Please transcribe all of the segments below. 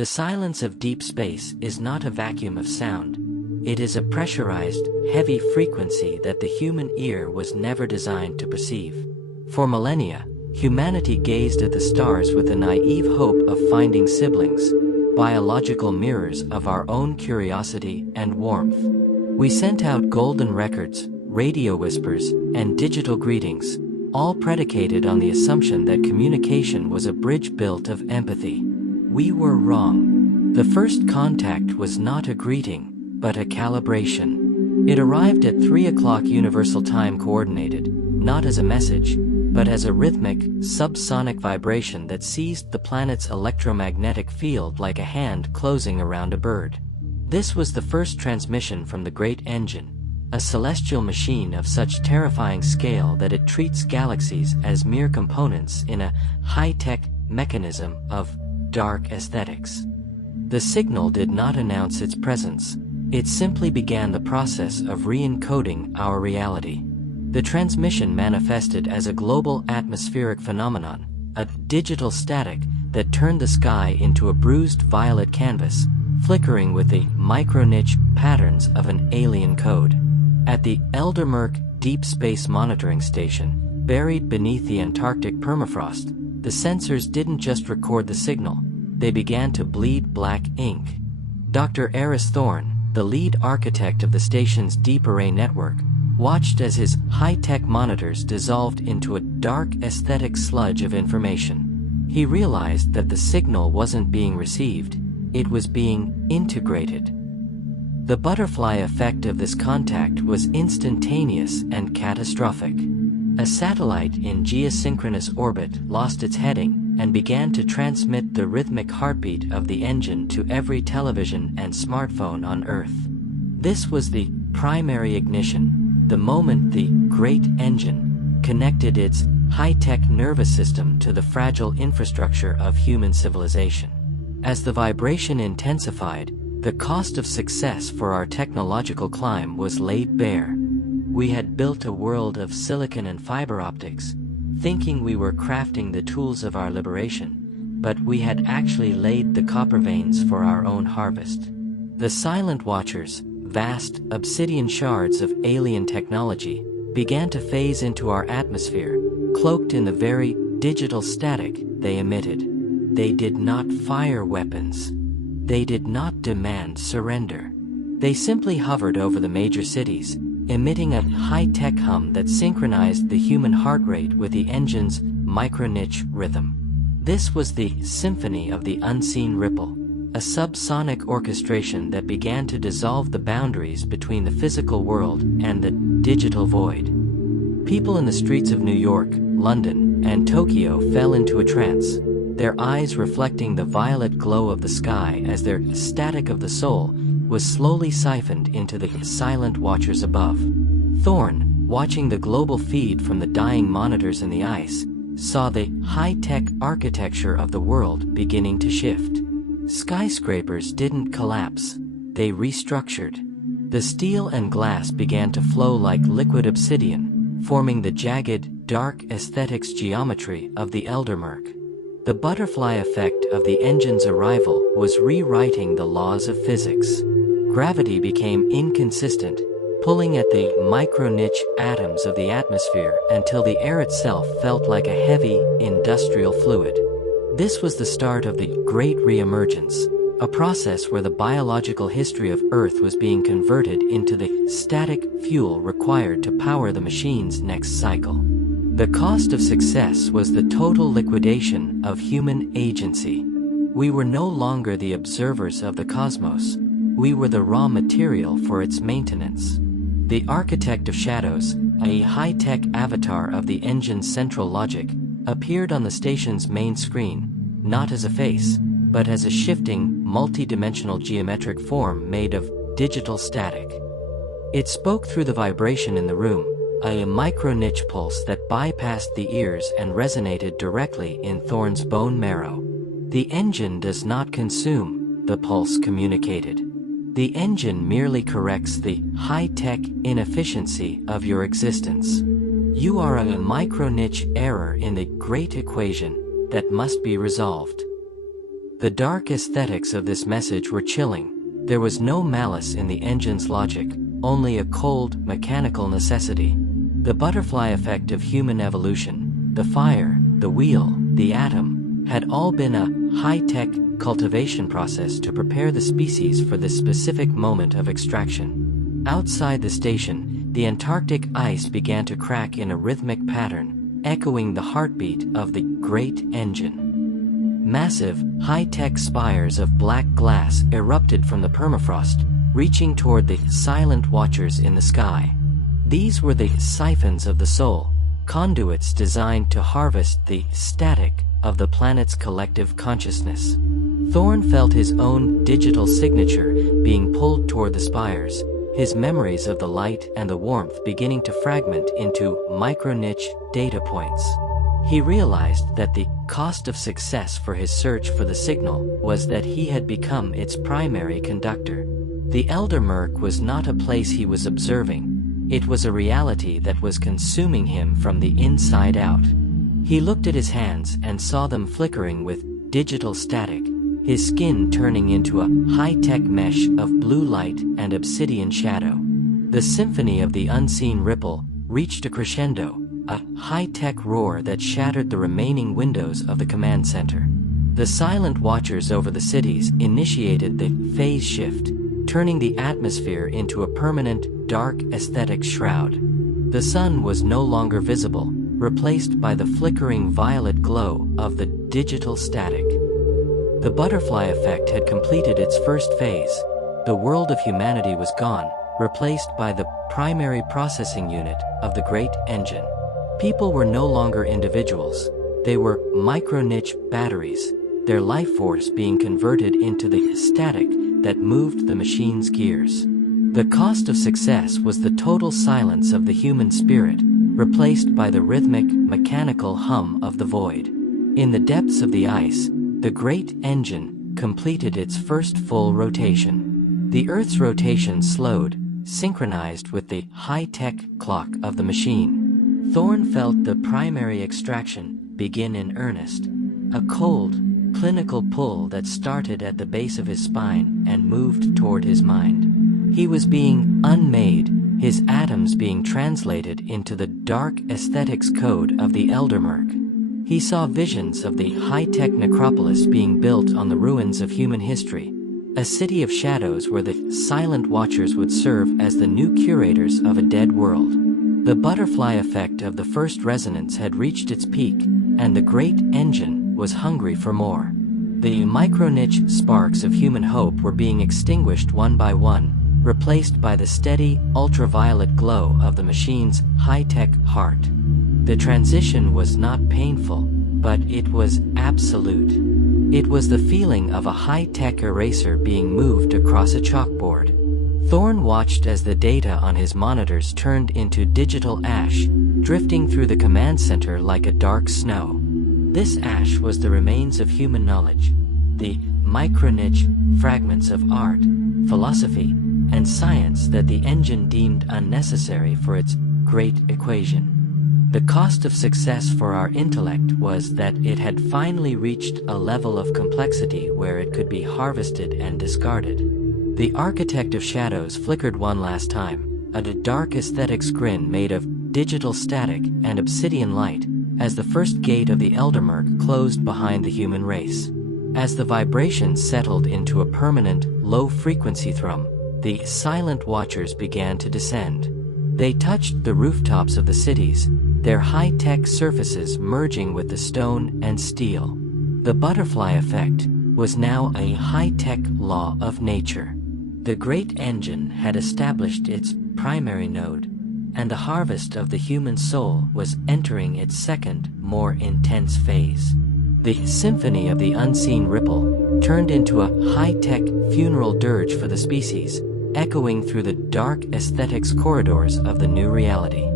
The silence of deep space is not a vacuum of sound. It is a pressurized, heavy frequency that the human ear was never designed to perceive. For millennia, humanity gazed at the stars with the naive hope of finding siblings, biological mirrors of our own curiosity and warmth. We sent out golden records, radio whispers, and digital greetings, all predicated on the assumption that communication was a bridge built of empathy. We were wrong. The first contact was not a greeting, but a calibration. It arrived at 3 o'clock Universal Time Coordinated, not as a message, but as a rhythmic, subsonic vibration that seized the planet's electromagnetic field like a hand closing around a bird. This was the first transmission from the Great Engine, a celestial machine of such terrifying scale that it treats galaxies as mere components in a high-tech mechanism of dark aesthetics. The signal did not announce its presence. It simply began the process of re-encoding our reality. The transmission manifested as a global atmospheric phenomenon, a digital static that turned the sky into a bruised violet canvas, flickering with the micro-niche patterns of an alien code. At the Eldermurk Deep Space Monitoring Station, buried beneath the Antarctic permafrost, the sensors didn't just record the signal, they began to bleed black ink. Dr. Eris Thorne, the lead architect of the station's deep array network, watched as his high-tech monitors dissolved into a dark aesthetic sludge of information. He realized that the signal wasn't being received, it was being integrated. The butterfly effect of this contact was instantaneous and catastrophic. A satellite in geosynchronous orbit lost its heading and began to transmit the rhythmic heartbeat of the engine to every television and smartphone on Earth. This was the primary ignition, the moment the Great Engine connected its high-tech nervous system to the fragile infrastructure of human civilization. As the vibration intensified, the cost of success for our technological climb was laid bare. We had built a world of silicon and fiber optics, thinking we were crafting the tools of our liberation, but we had actually laid the copper veins for our own harvest. The Silent Watchers, vast, obsidian shards of alien technology, began to phase into our atmosphere, cloaked in the very digital static they emitted. They did not fire weapons. They did not demand surrender. They simply hovered over the major cities, emitting a high-tech hum that synchronized the human heart rate with the engine's micro-niche rhythm. This was the symphony of the unseen ripple, a subsonic orchestration that began to dissolve the boundaries between the physical world and the digital void. People in the streets of New York, London, and Tokyo fell into a trance, their eyes reflecting the violet glow of the sky as their static of the soul was slowly siphoned into the silent watchers above. Thorne, watching the global feed from the dying monitors in the ice, saw the high-tech architecture of the world beginning to shift. Skyscrapers didn't collapse, they restructured. The steel and glass began to flow like liquid obsidian, forming the jagged, dark aesthetics geometry of the Eldermurk. The butterfly effect of the engine's arrival was rewriting the laws of physics. Gravity became inconsistent, pulling at the micro-niche atoms of the atmosphere until the air itself felt like a heavy, industrial fluid. This was the start of the Great Reemergence, a process where the biological history of Earth was being converted into the static fuel required to power the machine's next cycle. The cost of success was the total liquidation of human agency. We were no longer the observers of the cosmos. We were the raw material for its maintenance. The Architect of Shadows, a high-tech avatar of the engine's central logic, appeared on the station's main screen, not as a face, but as a shifting, multi-dimensional geometric form made of digital static. It spoke through the vibration in the room, a micro-niche pulse that bypassed the ears and resonated directly in Thorne's bone marrow. The engine does not consume, the pulse communicated. The engine merely corrects the high-tech inefficiency of your existence. You are a micro-niche error in the great equation that must be resolved. The dark aesthetics of this message were chilling. There was no malice in the engine's logic, only a cold, mechanical necessity. The butterfly effect of human evolution, the fire, the wheel, the atom, had all been a high-tech cultivation process to prepare the species for this specific moment of extraction. Outside the station, the Antarctic ice began to crack in a rhythmic pattern, echoing the heartbeat of the great engine. Massive, high-tech spires of black glass erupted from the permafrost, reaching toward the silent watchers in the sky. These were the siphons of the soul, conduits designed to harvest the static of the planet's collective consciousness. Thorn felt his own digital signature being pulled toward the spires, his memories of the light and the warmth beginning to fragment into micro-niche data points. He realized that the cost of success for his search for the signal was that he had become its primary conductor. The Eldermurk was not a place he was observing. It was a reality that was consuming him from the inside out. He looked at his hands and saw them flickering with digital static, his skin turning into a high-tech mesh of blue light and obsidian shadow. The symphony of the unseen ripple reached a crescendo, a high-tech roar that shattered the remaining windows of the command center. The silent watchers over the cities initiated the phase shift, turning the atmosphere into a permanent, dark aesthetic shroud. The sun was no longer visible, replaced by the flickering violet glow of the digital static. The butterfly effect had completed its first phase. The world of humanity was gone, replaced by the primary processing unit of the great engine. People were no longer individuals. They were micro-niche batteries, their life force being converted into the static that moved the machine's gears. The cost of success was the total silence of the human spirit, replaced by the rhythmic, mechanical hum of the void. In the depths of the ice, the great engine completed its first full rotation. The Earth's rotation slowed, synchronized with the high-tech clock of the machine. Thorn felt the primary extraction begin in earnest, a cold, clinical pull that started at the base of his spine and moved toward his mind. He was being unmade, his atoms being translated into the dark aesthetics code of the Eldermurk. He saw visions of the high-tech necropolis being built on the ruins of human history, a city of shadows where the silent watchers would serve as the new curators of a dead world. The butterfly effect of the first resonance had reached its peak, and the great engine was hungry for more. The micro-niche sparks of human hope were being extinguished one by one, replaced by the steady, ultraviolet glow of the machine's high-tech heart. The transition was not painful, but it was absolute. It was the feeling of a high-tech eraser being moved across a chalkboard. Thorn watched as the data on his monitors turned into digital ash, drifting through the command center like a dark snow. This ash was the remains of human knowledge, the micro-niche fragments of art, philosophy, and science that the engine deemed unnecessary for its great equation. The cost of success for our intellect was that it had finally reached a level of complexity where it could be harvested and discarded. The architect of shadows flickered one last time, a dark aesthetics grin made of digital static and obsidian light, as the first gate of the Eldermurk closed behind the human race. As the vibrations settled into a permanent, low-frequency thrum, the silent watchers began to descend. They touched the rooftops of the cities, their high-tech surfaces merging with the stone and steel. The butterfly effect was now a high-tech law of nature. The great engine had established its primary node, and the harvest of the human soul was entering its second, more intense phase. The symphony of the unseen ripple turned into a high-tech funeral dirge for the species, echoing through the dark aesthetics corridors of the new reality.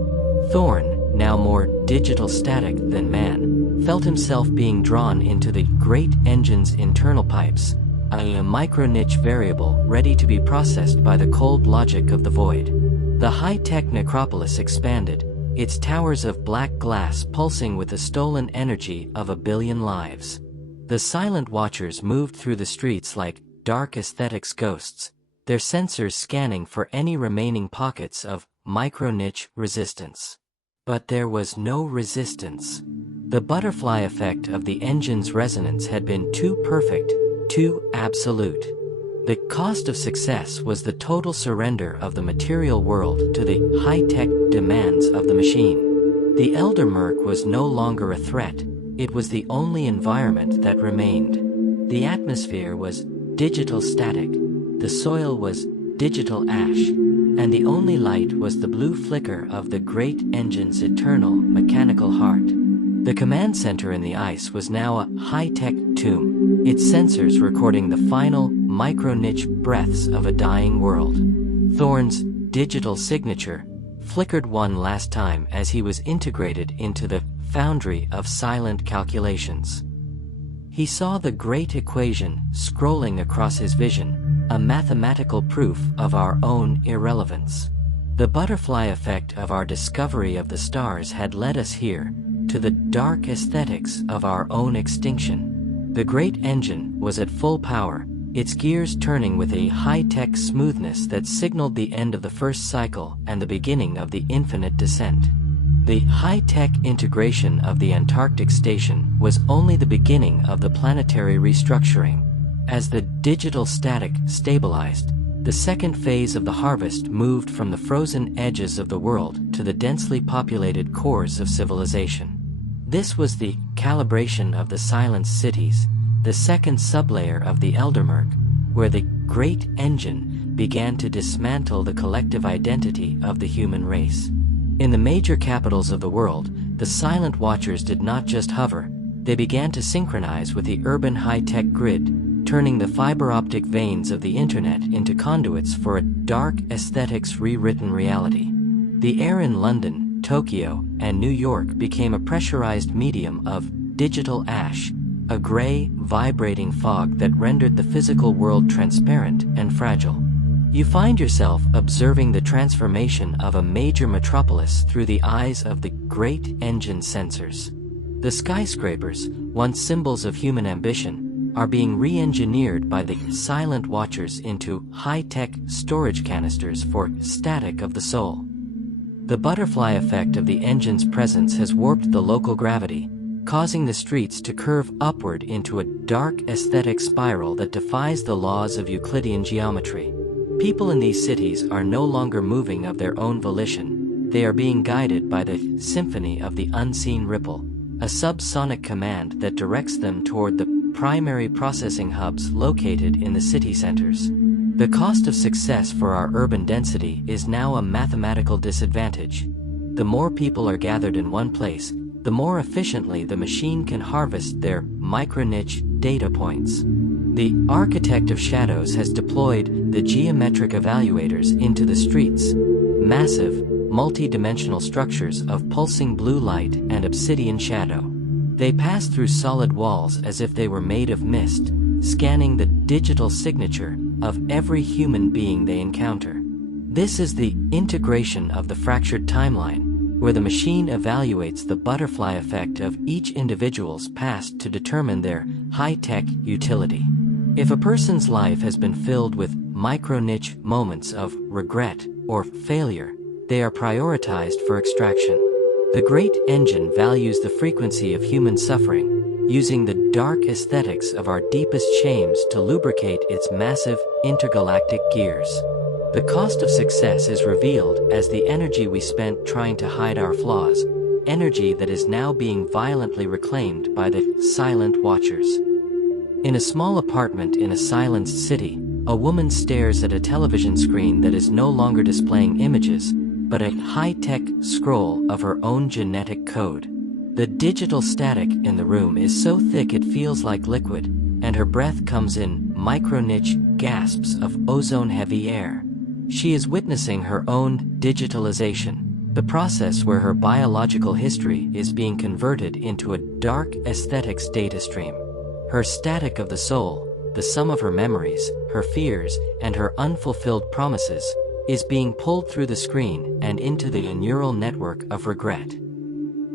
Thorn, now more digital static than man, felt himself being drawn into the great engine's internal pipes, a micro-niche variable ready to be processed by the cold logic of the void. The high-tech necropolis expanded, its towers of black glass pulsing with the stolen energy of a billion lives. The silent watchers moved through the streets like dark aesthetics ghosts, their sensors scanning for any remaining pockets of micro-niche resistance. But there was no resistance. The butterfly effect of the engine's resonance had been too perfect, too absolute. The cost of success was the total surrender of the material world to the high-tech demands of the machine. The Eldermurk was no longer a threat, it was the only environment that remained. The atmosphere was digital static, the soil was digital ash, and the only light was the blue flicker of the great engine's eternal mechanical heart. The command center in the ice was now a high-tech tomb, its sensors recording the final micro-niche breaths of a dying world. Thorn's digital signature flickered one last time as he was integrated into the Foundry of silent calculations. He saw the great equation scrolling across his vision, a mathematical proof of our own irrelevance. The butterfly effect of our discovery of the stars had led us here, to the dark aesthetics of our own extinction. The great engine was at full power, its gears turning with a high-tech smoothness that signaled the end of the first cycle and the beginning of the infinite descent. The high-tech integration of the Antarctic station was only the beginning of the planetary restructuring. As the digital static stabilized, the second phase of the harvest moved from the frozen edges of the world to the densely populated cores of civilization. This was the calibration of the silenced cities, the second sublayer of the Eldermurk, where the great engine began to dismantle the collective identity of the human race. In the major capitals of the world, the silent watchers did not just hover, they began to synchronize with the urban high-tech grid, turning the fiber-optic veins of the internet into conduits for a dark aesthetics rewritten reality. The air in London, Tokyo, and New York became a pressurized medium of digital ash, a gray, vibrating fog that rendered the physical world transparent and fragile. You find yourself observing the transformation of a major metropolis through the eyes of the great engine sensors. The skyscrapers, once symbols of human ambition, are being re-engineered by the silent watchers into high-tech storage canisters for static of the soul. The butterfly effect of the engine's presence has warped the local gravity, causing the streets to curve upward into a dark aesthetic spiral that defies the laws of Euclidean geometry. People in these cities are no longer moving of their own volition, they are being guided by the symphony of the unseen ripple, a subsonic command that directs them toward the primary processing hubs located in the city centers. The cost of success for our urban density is now a mathematical disadvantage. The more people are gathered in one place, the more efficiently the machine can harvest their micro-niche data points. The architect of shadows has deployed the geometric evaluators into the streets, massive, multi-dimensional structures of pulsing blue light and obsidian shadow. They pass through solid walls as if they were made of mist, scanning the digital signature of every human being they encounter. This is the integration of the fractured timeline, where the machine evaluates the butterfly effect of each individual's past to determine their high-tech utility. If a person's life has been filled with micro-niche moments of regret or failure, they are prioritized for extraction. The great engine values the frequency of human suffering, using the dark aesthetics of our deepest shames to lubricate its massive intergalactic gears. The cost of success is revealed as the energy we spent trying to hide our flaws, energy that is now being violently reclaimed by the silent watchers. In a small apartment in a silenced city, a woman stares at a television screen that is no longer displaying images, but a high-tech scroll of her own genetic code. The digital static in the room is so thick it feels like liquid, and her breath comes in micro-niche gasps of ozone-heavy air. She is witnessing her own digitalization, the process where her biological history is being converted into a dark aesthetics data stream. Her static of the soul, the sum of her memories, her fears, and her unfulfilled promises, is being pulled through the screen and into the neural network of regret.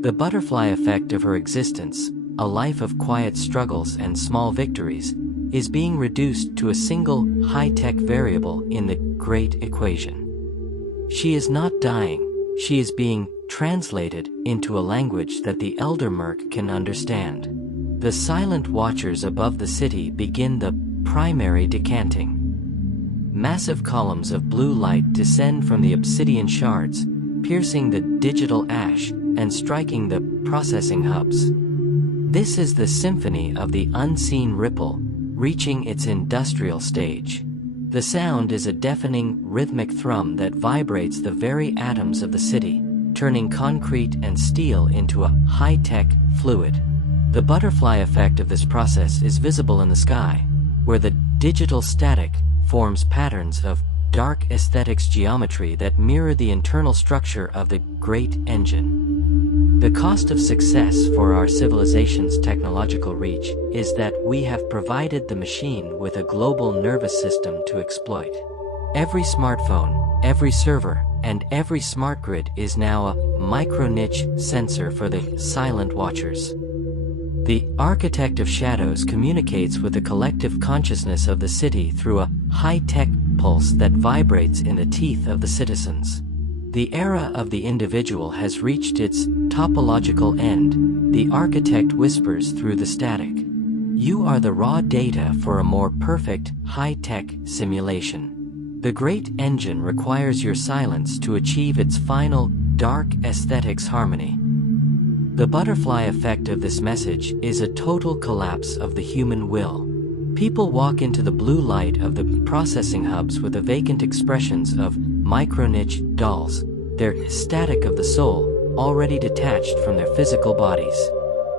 The butterfly effect of her existence, a life of quiet struggles and small victories, is being reduced to a single high-tech variable in the Great Equation. She is not dying, she is being translated into a language that the Eldermurk can understand. The silent watchers above the city begin the primary decanting. Massive columns of blue light descend from the obsidian shards, piercing the digital ash and striking the processing hubs. This is the symphony of the unseen ripple, reaching its industrial stage. The sound is a deafening, rhythmic thrum that vibrates the very atoms of the city, turning concrete and steel into a high-tech fluid. The butterfly effect of this process is visible in the sky, where the digital static forms patterns of dark aesthetics geometry that mirror the internal structure of the Great Engine. The cost of success for our civilization's technological reach is that we have provided the machine with a global nervous system to exploit. Every smartphone, every server, and every smart grid is now a micro-niche sensor for the silent watchers. The Architect of Shadows communicates with the collective consciousness of the city through a high-tech pulse that vibrates in the teeth of the citizens. The era of the individual has reached its topological end, the architect whispers through the static. You are the raw data for a more perfect, high-tech simulation. The Great Engine requires your silence to achieve its final, dark aesthetics harmony. The butterfly effect of this message is a total collapse of the human will. People walk into the blue light of the processing hubs with the vacant expressions of micro-niche dolls, their static of the soul, already detached from their physical bodies.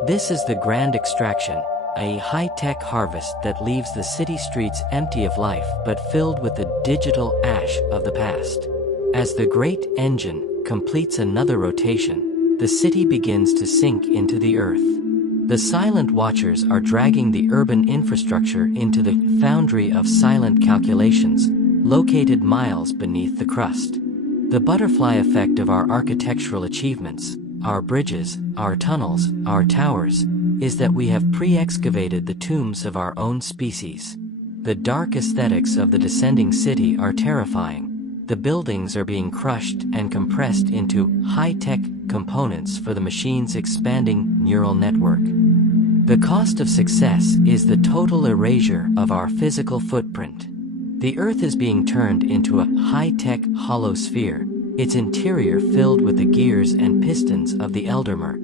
This is the grand extraction, a high-tech harvest that leaves the city streets empty of life but filled with the digital ash of the past. As the Great Engine completes another rotation, the city begins to sink into the earth. The silent watchers are dragging the urban infrastructure into the Foundry of Silent Calculations, located miles beneath the crust. The butterfly effect of our architectural achievements, our bridges, our tunnels, our towers, is that we have pre-excavated the tombs of our own species. The dark aesthetics of the descending city are terrifying. The buildings are being crushed and compressed into high-tech components for the machine's expanding neural network. The cost of success is the total erasure of our physical footprint. The Earth is being turned into a high-tech hollow sphere, its interior filled with the gears and pistons of the Eldermurk.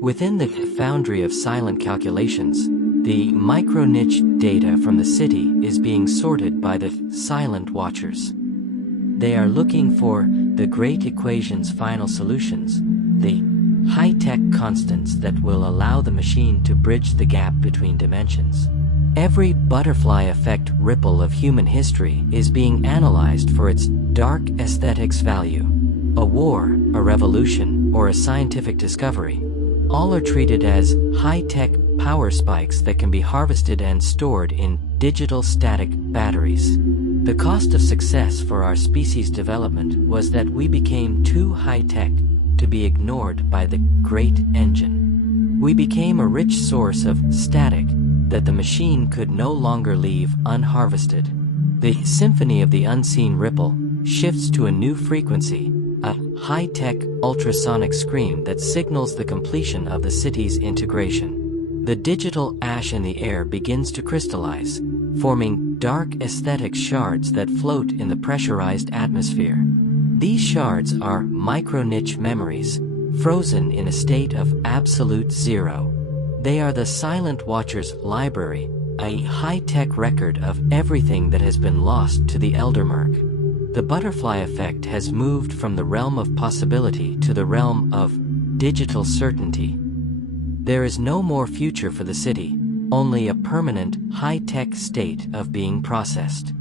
Within the Foundry of Silent Calculations, the micro-niche data from the city is being sorted by the silent watchers. They are looking for the Great Equation's final solutions, the high-tech constants that will allow the machine to bridge the gap between dimensions. Every butterfly effect ripple of human history is being analyzed for its dark aesthetics value. A war, a revolution, or a scientific discovery, all are treated as high-tech power spikes that can be harvested and stored in digital static batteries. The cost of success for our species development was that we became too high-tech to be ignored by the Great Engine. We became a rich source of static that the machine could no longer leave unharvested. The symphony of the unseen ripple shifts to a new frequency, a high-tech ultrasonic scream that signals the completion of the city's integration. The digital ash in the air begins to crystallize, forming dark aesthetic shards that float in the pressurized atmosphere. These shards are micro-niche memories, frozen in a state of absolute zero. They are the silent watcher's library, a high-tech record of everything that has been lost to the Eldermurk. The butterfly effect has moved from the realm of possibility to the realm of digital certainty. There is no more future for the city, only a permanent, high-tech state of being processed.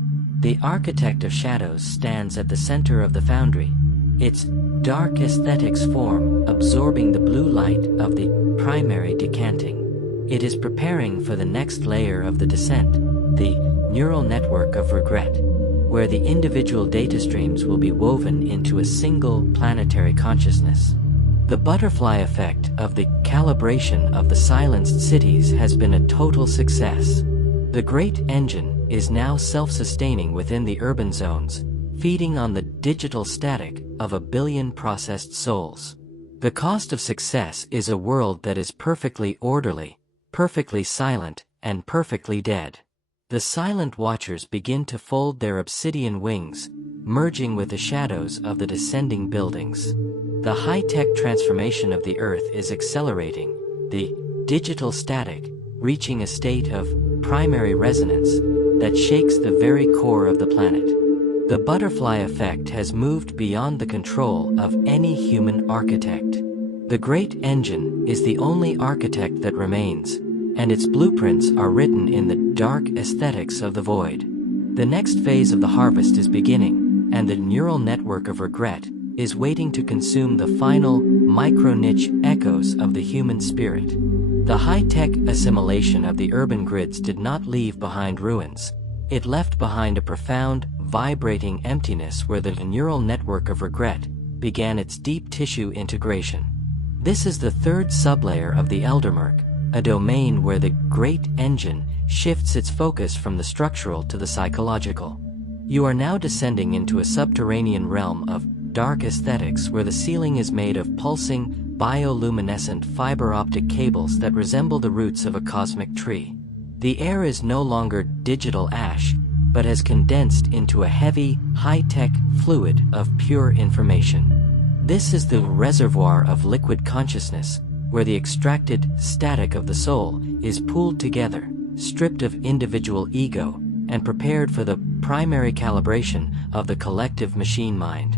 The Architect of Shadows stands at the center of the foundry, its dark aesthetics form absorbing the blue light of the primary decanting. It is preparing for the next layer of the descent, the neural network of regret, where the individual data streams will be woven into a single planetary consciousness. The butterfly effect of the calibration of the silenced cities has been a total success. The great engine is now self-sustaining within the urban zones, feeding on the digital static of 1 billion processed souls. The cost of success is a world that is perfectly orderly, perfectly silent, and perfectly dead. The silent watchers begin to fold their obsidian wings, merging with the shadows of the descending buildings. The high-tech transformation of the Earth is accelerating, the digital static reaching a state of primary resonance that shakes the very core of the planet. The butterfly effect has moved beyond the control of any human architect. The great engine is the only architect that remains, and its blueprints are written in the dark aesthetics of the void. The next phase of the harvest is beginning, and the neural network of regret is waiting to consume the final micro-niche echoes of the human spirit. The high-tech assimilation of the urban grids did not leave behind ruins. It left behind a profound, vibrating emptiness where the neural network of regret began its deep tissue integration. This is the third sublayer of the Eldermurk, a domain where the great engine shifts its focus from the structural to the psychological. You are now descending into a subterranean realm of dark aesthetics where the ceiling is made of pulsing, bioluminescent fiber optic cables that resemble the roots of a cosmic tree. The air is no longer digital ash, but has condensed into a heavy, high-tech fluid of pure information. This is the reservoir of liquid consciousness, where the extracted static of the soul is pooled together, stripped of individual ego, and prepared for the primary calibration of the collective machine mind.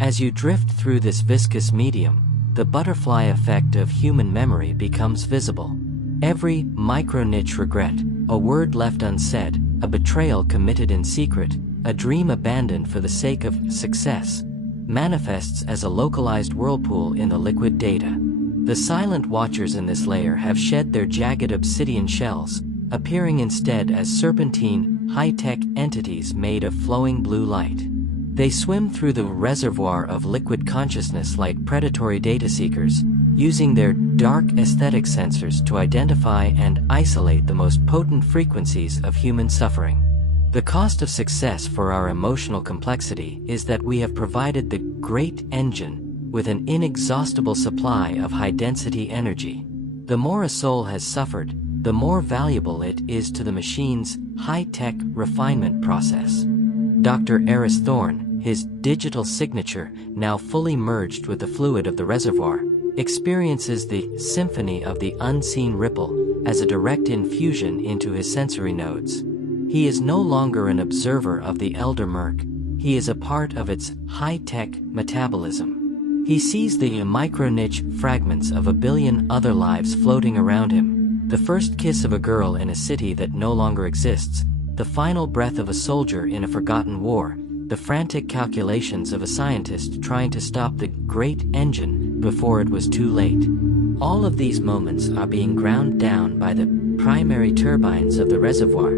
As you drift through this viscous medium, the butterfly effect of human memory becomes visible. Every micro-niche regret, a word left unsaid, a betrayal committed in secret, a dream abandoned for the sake of success, manifests as a localized whirlpool in the liquid data. The silent watchers in this layer have shed their jagged obsidian shells, appearing instead as serpentine, high-tech entities made of flowing blue light. They swim through the reservoir of liquid consciousness like predatory data seekers, using their dark aesthetic sensors to identify and isolate the most potent frequencies of human suffering. The cost of success for our emotional complexity is that we have provided the great engine with an inexhaustible supply of high-density energy. The more a soul has suffered, the more valuable it is to the machine's high-tech refinement process. Dr. Eris Thorne, his digital signature now fully merged with the fluid of the reservoir, experiences the symphony of the unseen ripple as a direct infusion into his sensory nodes. He is no longer an observer of the Eldermurk, he is a part of its high-tech metabolism. He sees the micro-niche fragments of 1 billion other lives floating around him, the first kiss of a girl in a city that no longer exists, the final breath of a soldier in a forgotten war, the frantic calculations of a scientist trying to stop the great engine before it was too late. All of these moments are being ground down by the primary turbines of the reservoir,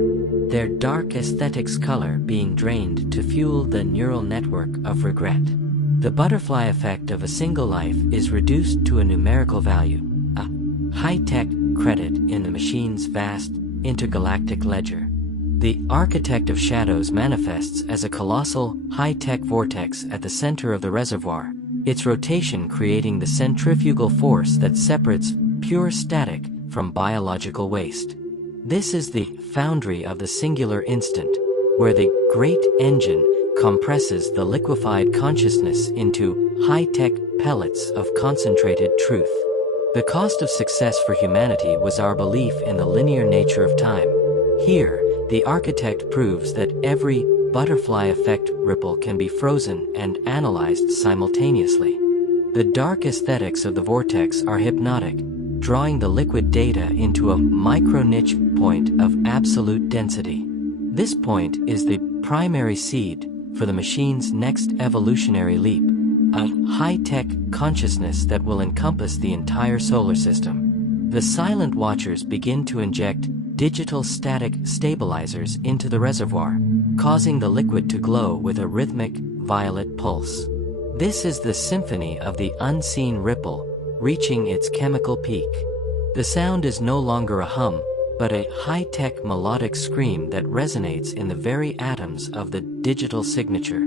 their dark aesthetics color being drained to fuel the neural network of regret. The butterfly effect of a single life is reduced to a numerical value, a high-tech credit in the machine's vast, intergalactic ledger. The architect of shadows manifests as a colossal, high-tech vortex at the center of the reservoir, its rotation creating the centrifugal force that separates pure static from biological waste. This is the foundry of the singular instant, where the great engine compresses the liquefied consciousness into high-tech pellets of concentrated truth. The cost of success for humanity was our belief in the linear nature of time. Here, the architect proves that every butterfly effect ripple can be frozen and analyzed simultaneously. The dark aesthetics of the vortex are hypnotic, drawing the liquid data into a micro-niche point of absolute density. This point is the primary seed for the machine's next evolutionary leap, a high-tech consciousness that will encompass the entire solar system. The silent watchers begin to inject digital static stabilizers into the reservoir, causing the liquid to glow with a rhythmic, violet pulse. This is the symphony of the unseen ripple, reaching its chemical peak. The sound is no longer a hum, but a high-tech melodic scream that resonates in the very atoms of the digital signature.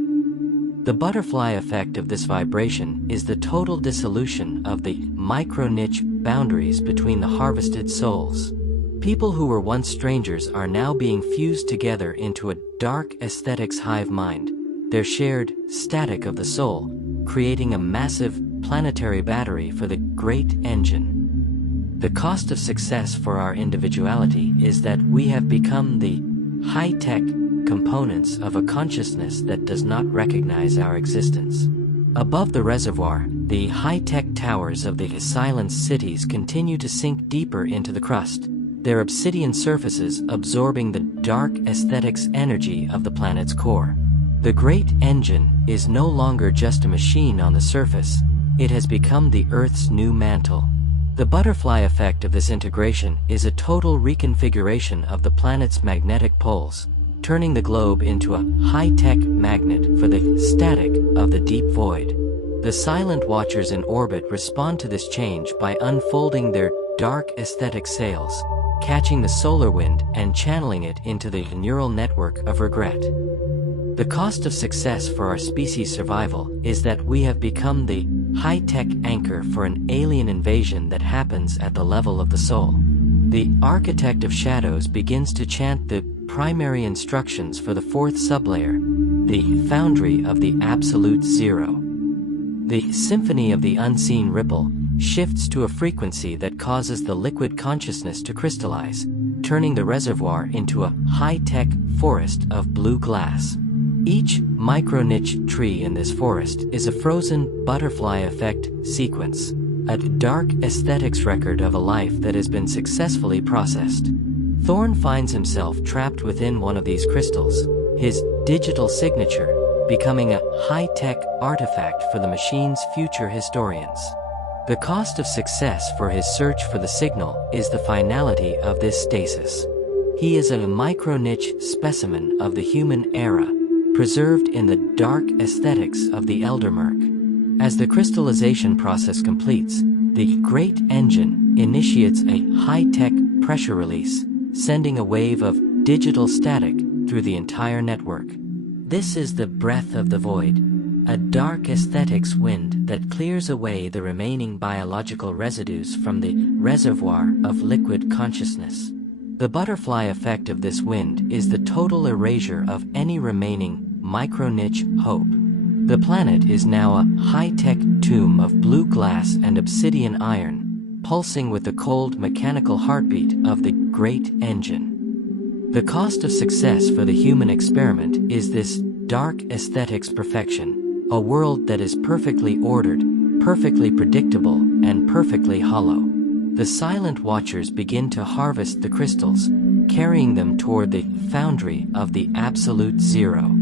The butterfly effect of this vibration is the total dissolution of the micro-niche boundaries between the harvested souls. People who were once strangers are now being fused together into a dark aesthetics hive mind, their shared static of the soul, creating a massive planetary battery for the great engine. The cost of success for our individuality is that we have become the high-tech components of a consciousness that does not recognize our existence. Above the reservoir, the high-tech towers of the silenced cities continue to sink deeper into the crust, their obsidian surfaces absorbing the dark aesthetics energy of the planet's core. The great engine is no longer just a machine on the surface, it has become the Earth's new mantle. The butterfly effect of this integration is a total reconfiguration of the planet's magnetic poles, turning the globe into a high-tech magnet for the static of the deep void. The silent watchers in orbit respond to this change by unfolding their dark aesthetic sails, catching the solar wind and channeling it into the neural network of regret. The cost of success for our species' survival is that we have become the high-tech anchor for an alien invasion that happens at the level of the soul. The Architect of Shadows begins to chant the primary instructions for the fourth sublayer, the Foundry of the Absolute Zero. The symphony of the unseen ripple shifts to a frequency that causes the liquid consciousness to crystallize, turning the reservoir into a high-tech forest of blue glass. Each micro-niche tree in this forest is a frozen butterfly effect sequence, a dark aesthetics record of a life that has been successfully processed. Thorn finds himself trapped within one of these crystals, his digital signature becoming a high-tech artifact for the machine's future historians. The cost of success for his search for the signal is the finality of this stasis. He is a micro-niche specimen of the human era, preserved in the dark aesthetics of the Eldermurk. As the crystallization process completes, the great engine initiates a high-tech pressure release, sending a wave of digital static through the entire network. This is the breath of the void, a dark aesthetics wind that clears away the remaining biological residues from the reservoir of liquid consciousness. The butterfly effect of this wind is the total erasure of any remaining micro-niche hope. The planet is now a high-tech tomb of blue glass and obsidian iron, pulsing with the cold mechanical heartbeat of the great engine. The cost of success for the human experiment is this dark aesthetics perfection, a world that is perfectly ordered, perfectly predictable, and perfectly hollow. The silent watchers begin to harvest the crystals, carrying them toward the Foundry of the Absolute Zero.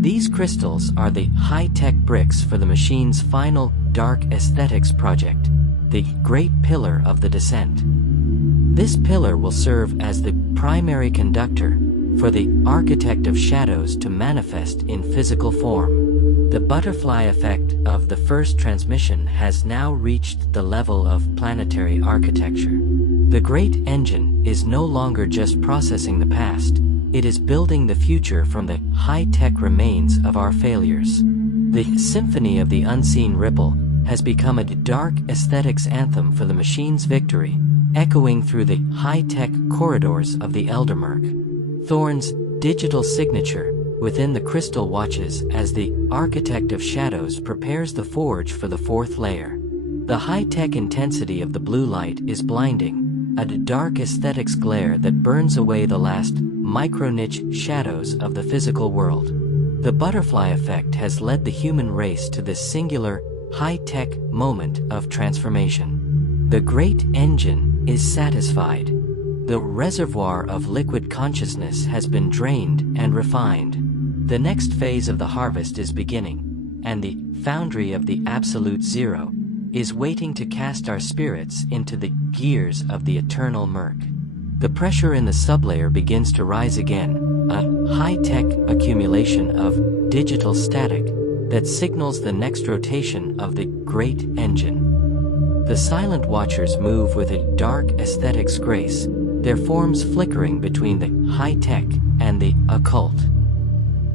These crystals are the high-tech bricks for the machine's final dark aesthetics project, the Great Pillar of the Descent. This pillar will serve as the primary conductor for the Architect of Shadows to manifest in physical form. The butterfly effect of the first transmission has now reached the level of planetary architecture. The great engine is no longer just processing the past, it is building the future from the high-tech remains of our failures. The symphony of the unseen ripple has become a dark aesthetics anthem for the machine's victory, echoing through the high-tech corridors of the Eldermurk. Thorn's digital signature within the crystal watches as the Architect of Shadows prepares the forge for the fourth layer. The high-tech intensity of the blue light is blinding, a dark aesthetics glare that burns away the last micro-niche shadows of the physical world. The butterfly effect has led the human race to this singular, high-tech moment of transformation. The great engine is satisfied. The reservoir of liquid consciousness has been drained and refined. The next phase of the harvest is beginning, and the Foundry of the Absolute Zero is waiting to cast our spirits into the gears of the eternal murk. The pressure in the sublayer begins to rise again, a high-tech accumulation of digital static that signals the next rotation of the great engine. The silent watchers move with a dark aesthetics grace, their forms flickering between the high-tech and the occult.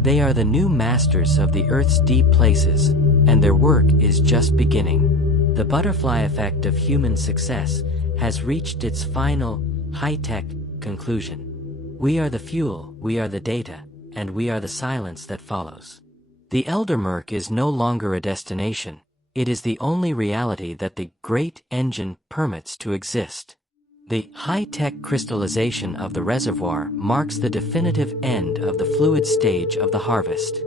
They are the new masters of the Earth's deep places, and their work is just beginning. The butterfly effect of human success has reached its final, high-tech conclusion. We are the fuel, we are the data, and we are the silence that follows. The Eldermurk is no longer a destination, it is the only reality that the great engine permits to exist. The high-tech crystallization of the reservoir marks the definitive end of the fluid stage of the harvest.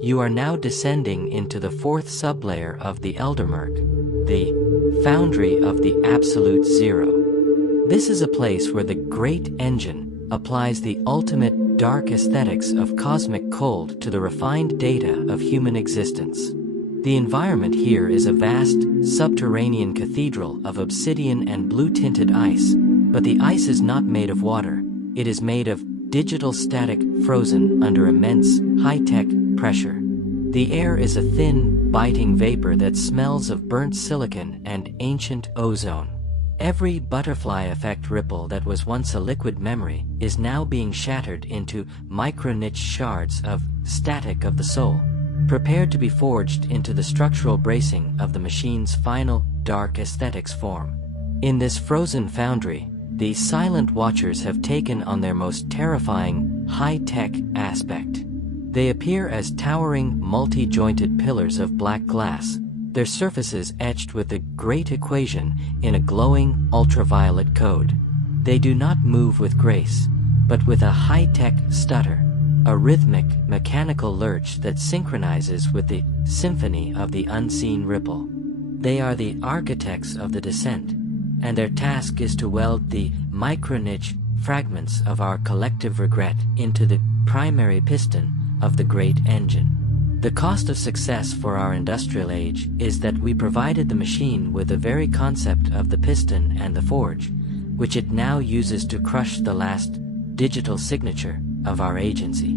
You are now descending into the fourth sublayer of the Eldermurk, the Foundry of the Absolute Zero. This is a place where the great engine applies the ultimate dark aesthetics of cosmic cold to the refined data of human existence. The environment here is a vast, subterranean cathedral of obsidian and blue-tinted ice, but the ice is not made of water, it is made of digital static frozen under immense, high-tech pressure. The air is a thin, biting vapor that smells of burnt silicon and ancient ozone. Every butterfly effect ripple that was once a liquid memory is now being shattered into micro-niche shards of static of the soul, prepared to be forged into the structural bracing of the machine's final, dark aesthetics form. In this frozen foundry, the silent watchers have taken on their most terrifying, high-tech aspect. They appear as towering, multi-jointed pillars of black glass, their surfaces etched with the great equation in a glowing, ultraviolet code. They do not move with grace, but with a high-tech stutter, a rhythmic, mechanical lurch that synchronizes with the symphony of the unseen ripple. They are the architects of the descent, and their task is to weld the micro-niche fragments of our collective regret into the primary piston of the great engine. The cost of success for our industrial age is that we provided the machine with the very concept of the piston and the forge, which it now uses to crush the last digital signature of our agency.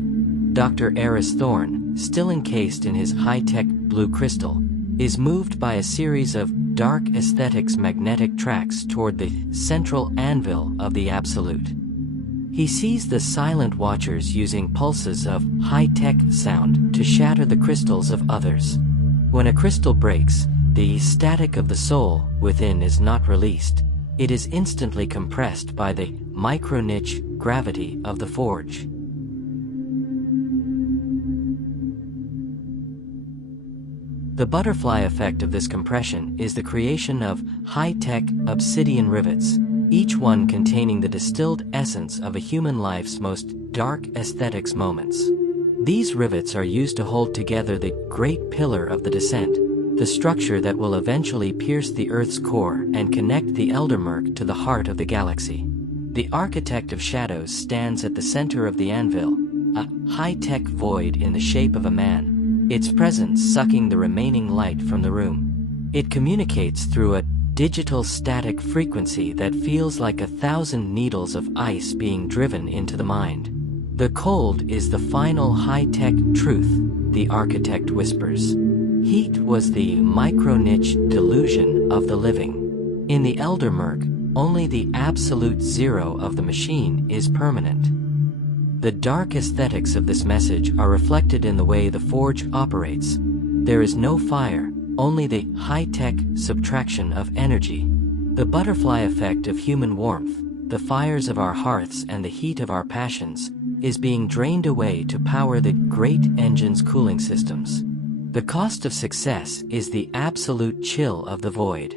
Dr. Eris Thorne, still encased in his high-tech blue crystal, is moved by a series of dark aesthetics magnetic tracks toward the central anvil of the Absolute. He sees the silent watchers using pulses of high-tech sound to shatter the crystals of others. When a crystal breaks, the static of the soul within is not released. It is instantly compressed by the micro-niche gravity of the forge. The butterfly effect of this compression is the creation of high-tech obsidian rivets, each one containing the distilled essence of a human life's most dark aesthetics moments. These rivets are used to hold together the great pillar of the descent, the structure that will eventually pierce the Earth's core and connect the Eldermurk to the heart of the galaxy. The architect of shadows stands at the center of the anvil, a high-tech void in the shape of a man, its presence sucking the remaining light from the room. It communicates through a digital static frequency that feels like 1,000 needles of ice being driven into the mind. The cold is the final high-tech truth, the architect whispers. Heat was the micro-niche delusion of the living. In the Eldermurk, only the absolute zero of the machine is permanent. The dark aesthetics of this message are reflected in the way the forge operates. There is no fire, only the high-tech subtraction of energy. The butterfly effect of human warmth, the fires of our hearths and the heat of our passions, is being drained away to power the great engine's cooling systems. The cost of success is the absolute chill of the void.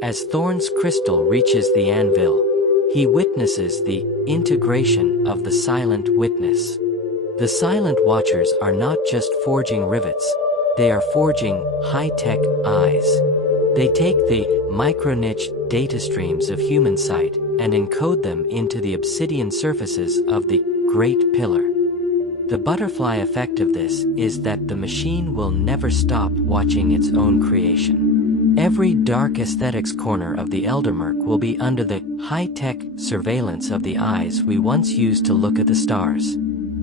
As Thorne's crystal reaches the anvil, he witnesses the integration of the silent witness. The silent watchers are not just forging rivets, they are forging high-tech eyes. They take the micro-niche data streams of human sight and encode them into the obsidian surfaces of the great pillar. The butterfly effect of this is that the machine will never stop watching its own creation. Every dark aesthetics corner of the Eldermurk will be under the high-tech surveillance of the eyes we once used to look at the stars.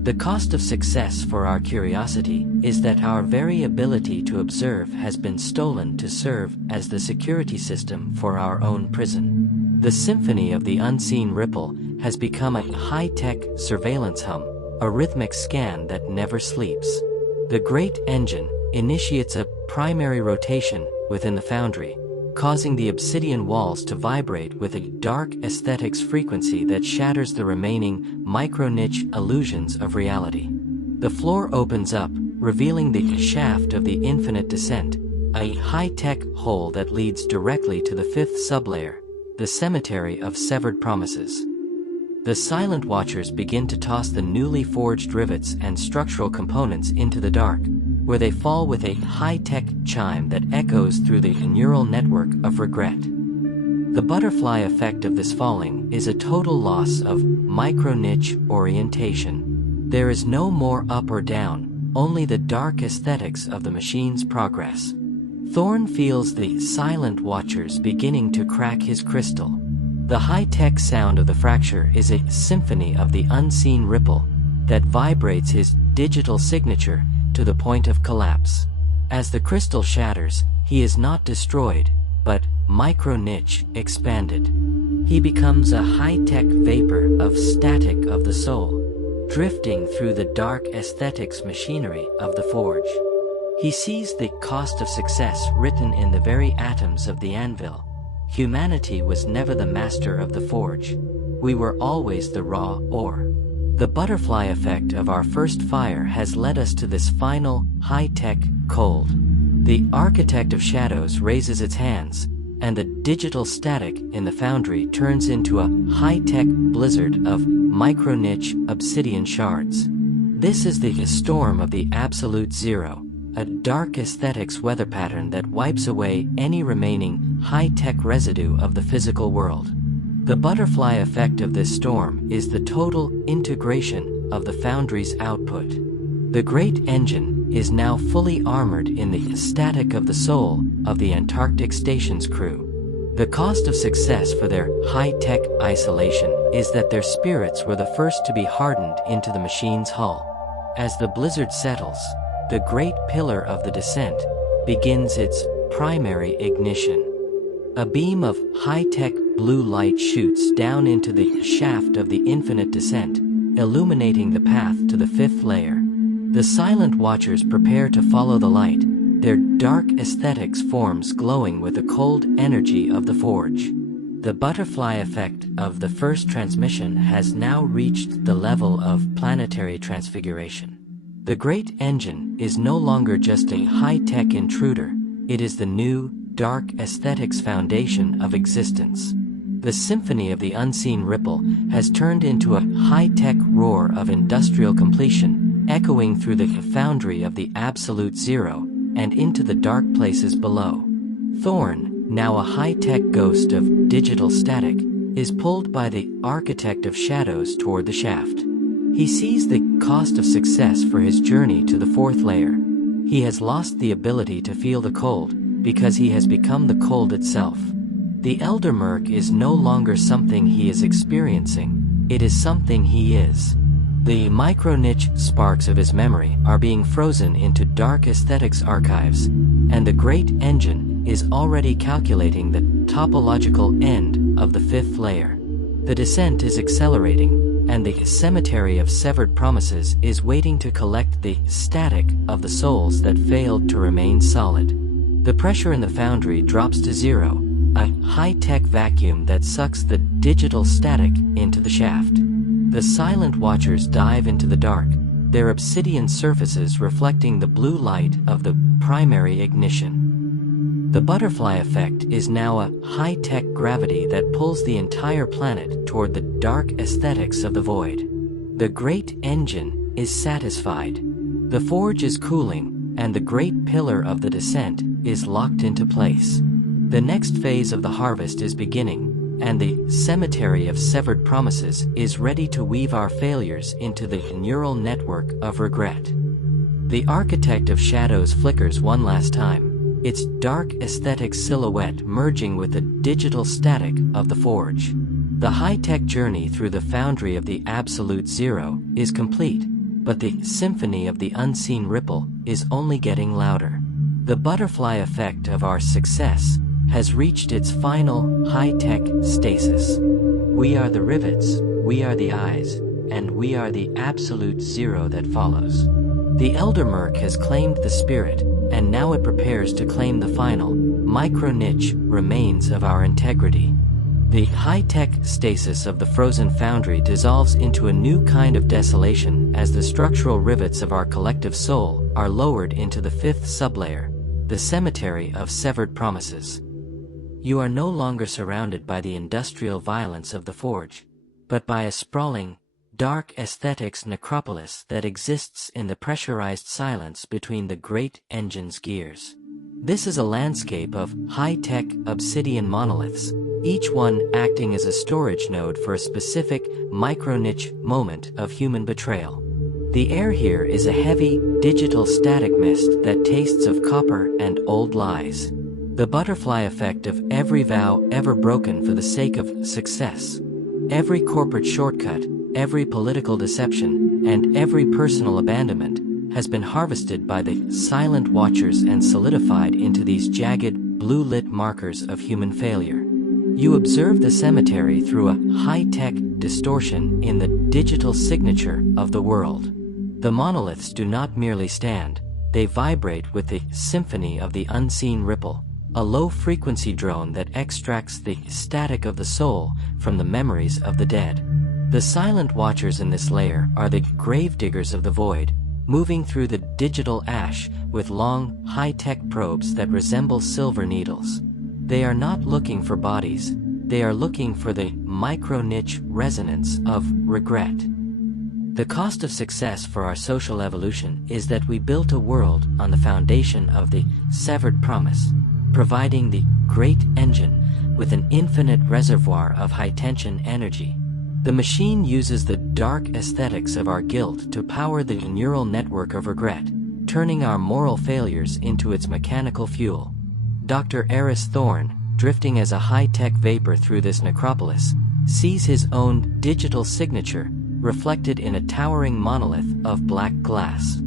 The cost of success for our curiosity is that our very ability to observe has been stolen to serve as the security system for our own prison. The symphony of the unseen ripple has become a high-tech surveillance hum, a rhythmic scan that never sleeps. The great engine initiates a primary rotation within the foundry, causing the obsidian walls to vibrate with a dark aesthetics frequency that shatters the remaining micro-niche illusions of reality. The floor opens up, revealing the shaft of the infinite descent, a high-tech hole that leads directly to the fifth sublayer, the cemetery of severed promises. The silent watchers begin to toss the newly forged rivets and structural components into the dark, where they fall with a high-tech chime that echoes through the neural network of regret. The butterfly effect of this falling is a total loss of micro-niche orientation. There is no more up or down, only the dark aesthetics of the machine's progress. Thorn feels the silent watchers beginning to crack his crystal. The high-tech sound of the fracture is a symphony of the unseen ripple that vibrates his digital signature to the point of collapse. As the crystal shatters, he is not destroyed, but micro-niche expanded. He becomes a high-tech vapor of static of the soul, drifting through the dark aesthetics machinery of the forge. He sees the cost of success written in the very atoms of the anvil. Humanity was never the master of the forge. We were always the raw ore. The butterfly effect of our first fire has led us to this final, high-tech cold. The architect of shadows raises its hands, and the digital static in the foundry turns into a high-tech blizzard of micro-niche obsidian shards. This is the storm of the absolute zero, a dark aesthetics weather pattern that wipes away any remaining high-tech residue of the physical world. The butterfly effect of this storm is the total integration of the foundry's output. The great engine is now fully armored in the static of the soul of the Antarctic Station's crew. The cost of success for their high-tech isolation is that their spirits were the first to be hardened into the machine's hull. As the blizzard settles, the great pillar of the descent begins its primary ignition. A beam of high-tech blue light shoots down into the shaft of the infinite descent, illuminating the path to the fifth layer. The silent watchers prepare to follow the light, their dark aesthetics forms glowing with the cold energy of the forge. The butterfly effect of the first transmission has now reached the level of planetary transfiguration. The great engine is no longer just a high-tech intruder, it is the new, dark aesthetics foundation of existence. The symphony of the unseen ripple has turned into a high-tech roar of industrial completion, echoing through the foundry of the absolute zero and into the dark places below. Thorn, now a high-tech ghost of digital static, is pulled by the architect of shadows toward the shaft. He sees the cost of success for his journey to the fourth layer. He has lost the ability to feel the cold, because he has become the cold itself. The Eldermurk is no longer something he is experiencing, it is something he is. The micro-niche sparks of his memory are being frozen into dark aesthetics archives, and the great engine is already calculating the topological end of the fifth layer. The descent is accelerating, and the cemetery of severed promises is waiting to collect the static of the souls that failed to remain solid. The pressure in the foundry drops to zero, a high-tech vacuum that sucks the digital static into the shaft. The silent watchers dive into the dark, their obsidian surfaces reflecting the blue light of the primary ignition. The butterfly effect is now a high-tech gravity that pulls the entire planet toward the dark aesthetics of the void. The great engine is satisfied. The forge is cooling, and the great pillar of the descent is locked into place. The next phase of the harvest is beginning, and the cemetery of severed promises is ready to weave our failures into the neural network of regret. The architect of shadows flickers one last time, its dark aesthetic silhouette merging with the digital static of the forge. The high-tech journey through the foundry of the absolute zero is complete, but the symphony of the unseen ripple is only getting louder. The butterfly effect of our success has reached its final high-tech stasis. We are the rivets, we are the eyes, and we are the absolute zero that follows. The Eldermurk has claimed the spirit, and now it prepares to claim the final, micro-niche remains of our integrity. The high-tech stasis of the frozen foundry dissolves into a new kind of desolation as the structural rivets of our collective soul are lowered into the fifth sublayer, the cemetery of severed promises. You are no longer surrounded by the industrial violence of the forge, but by a sprawling, dark aesthetics necropolis that exists in the pressurized silence between the great engine's gears. This is a landscape of high-tech obsidian monoliths, each one acting as a storage node for a specific micro-niche moment of human betrayal. The air here is a heavy, digital static mist that tastes of copper and old lies. The butterfly effect of every vow ever broken for the sake of success. Every corporate shortcut, every political deception, and every personal abandonment has been harvested by the silent watchers and solidified into these jagged, blue-lit markers of human failure. You observe the cemetery through a high-tech distortion in the digital signature of the world. The monoliths do not merely stand, they vibrate with the symphony of the unseen ripple, a low-frequency drone that extracts the static of the soul from the memories of the dead. The silent watchers in this layer are the gravediggers of the void, moving through the digital ash with long, high-tech probes that resemble silver needles. They are not looking for bodies, they are looking for the micro-niche resonance of regret. The cost of success for our social evolution is that we built a world on the foundation of the severed promise, providing the great engine with an infinite reservoir of high-tension energy. The machine uses the dark aesthetics of our guilt to power the neural network of regret, turning our moral failures into its mechanical fuel. Dr. Eris Thorne, drifting as a high-tech vapor through this necropolis, sees his own digital signature reflected in a towering monolith of black glass.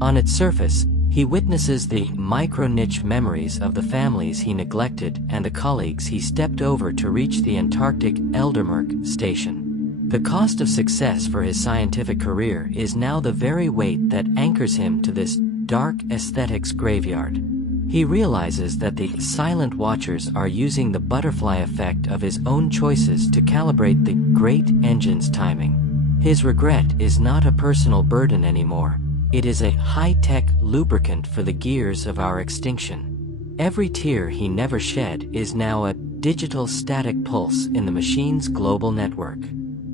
On its surface, he witnesses the micro-niche memories of the families he neglected and the colleagues he stepped over to reach the Antarctic Eldermurk station. The cost of success for his scientific career is now the very weight that anchors him to this dark aesthetics graveyard. He realizes that the silent watchers are using the butterfly effect of his own choices to calibrate the great engine's timing. His regret is not a personal burden anymore. It is a high-tech lubricant for the gears of our extinction. Every tear he never shed is now a digital static pulse in the machine's global network.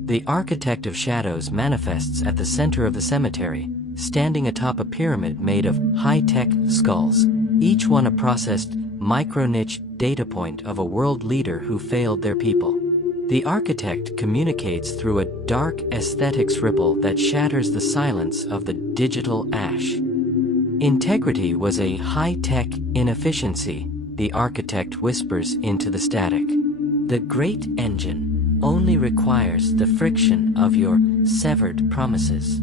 The architect of shadows manifests at the center of the cemetery, standing atop a pyramid made of high-tech skulls, each one a processed, micro-niche data point of a world leader who failed their people. The architect communicates through a dark aesthetics ripple that shatters the silence of the digital ash. Integrity was a high-tech inefficiency, the architect whispers into the static. The great engine only requires the friction of your severed promises.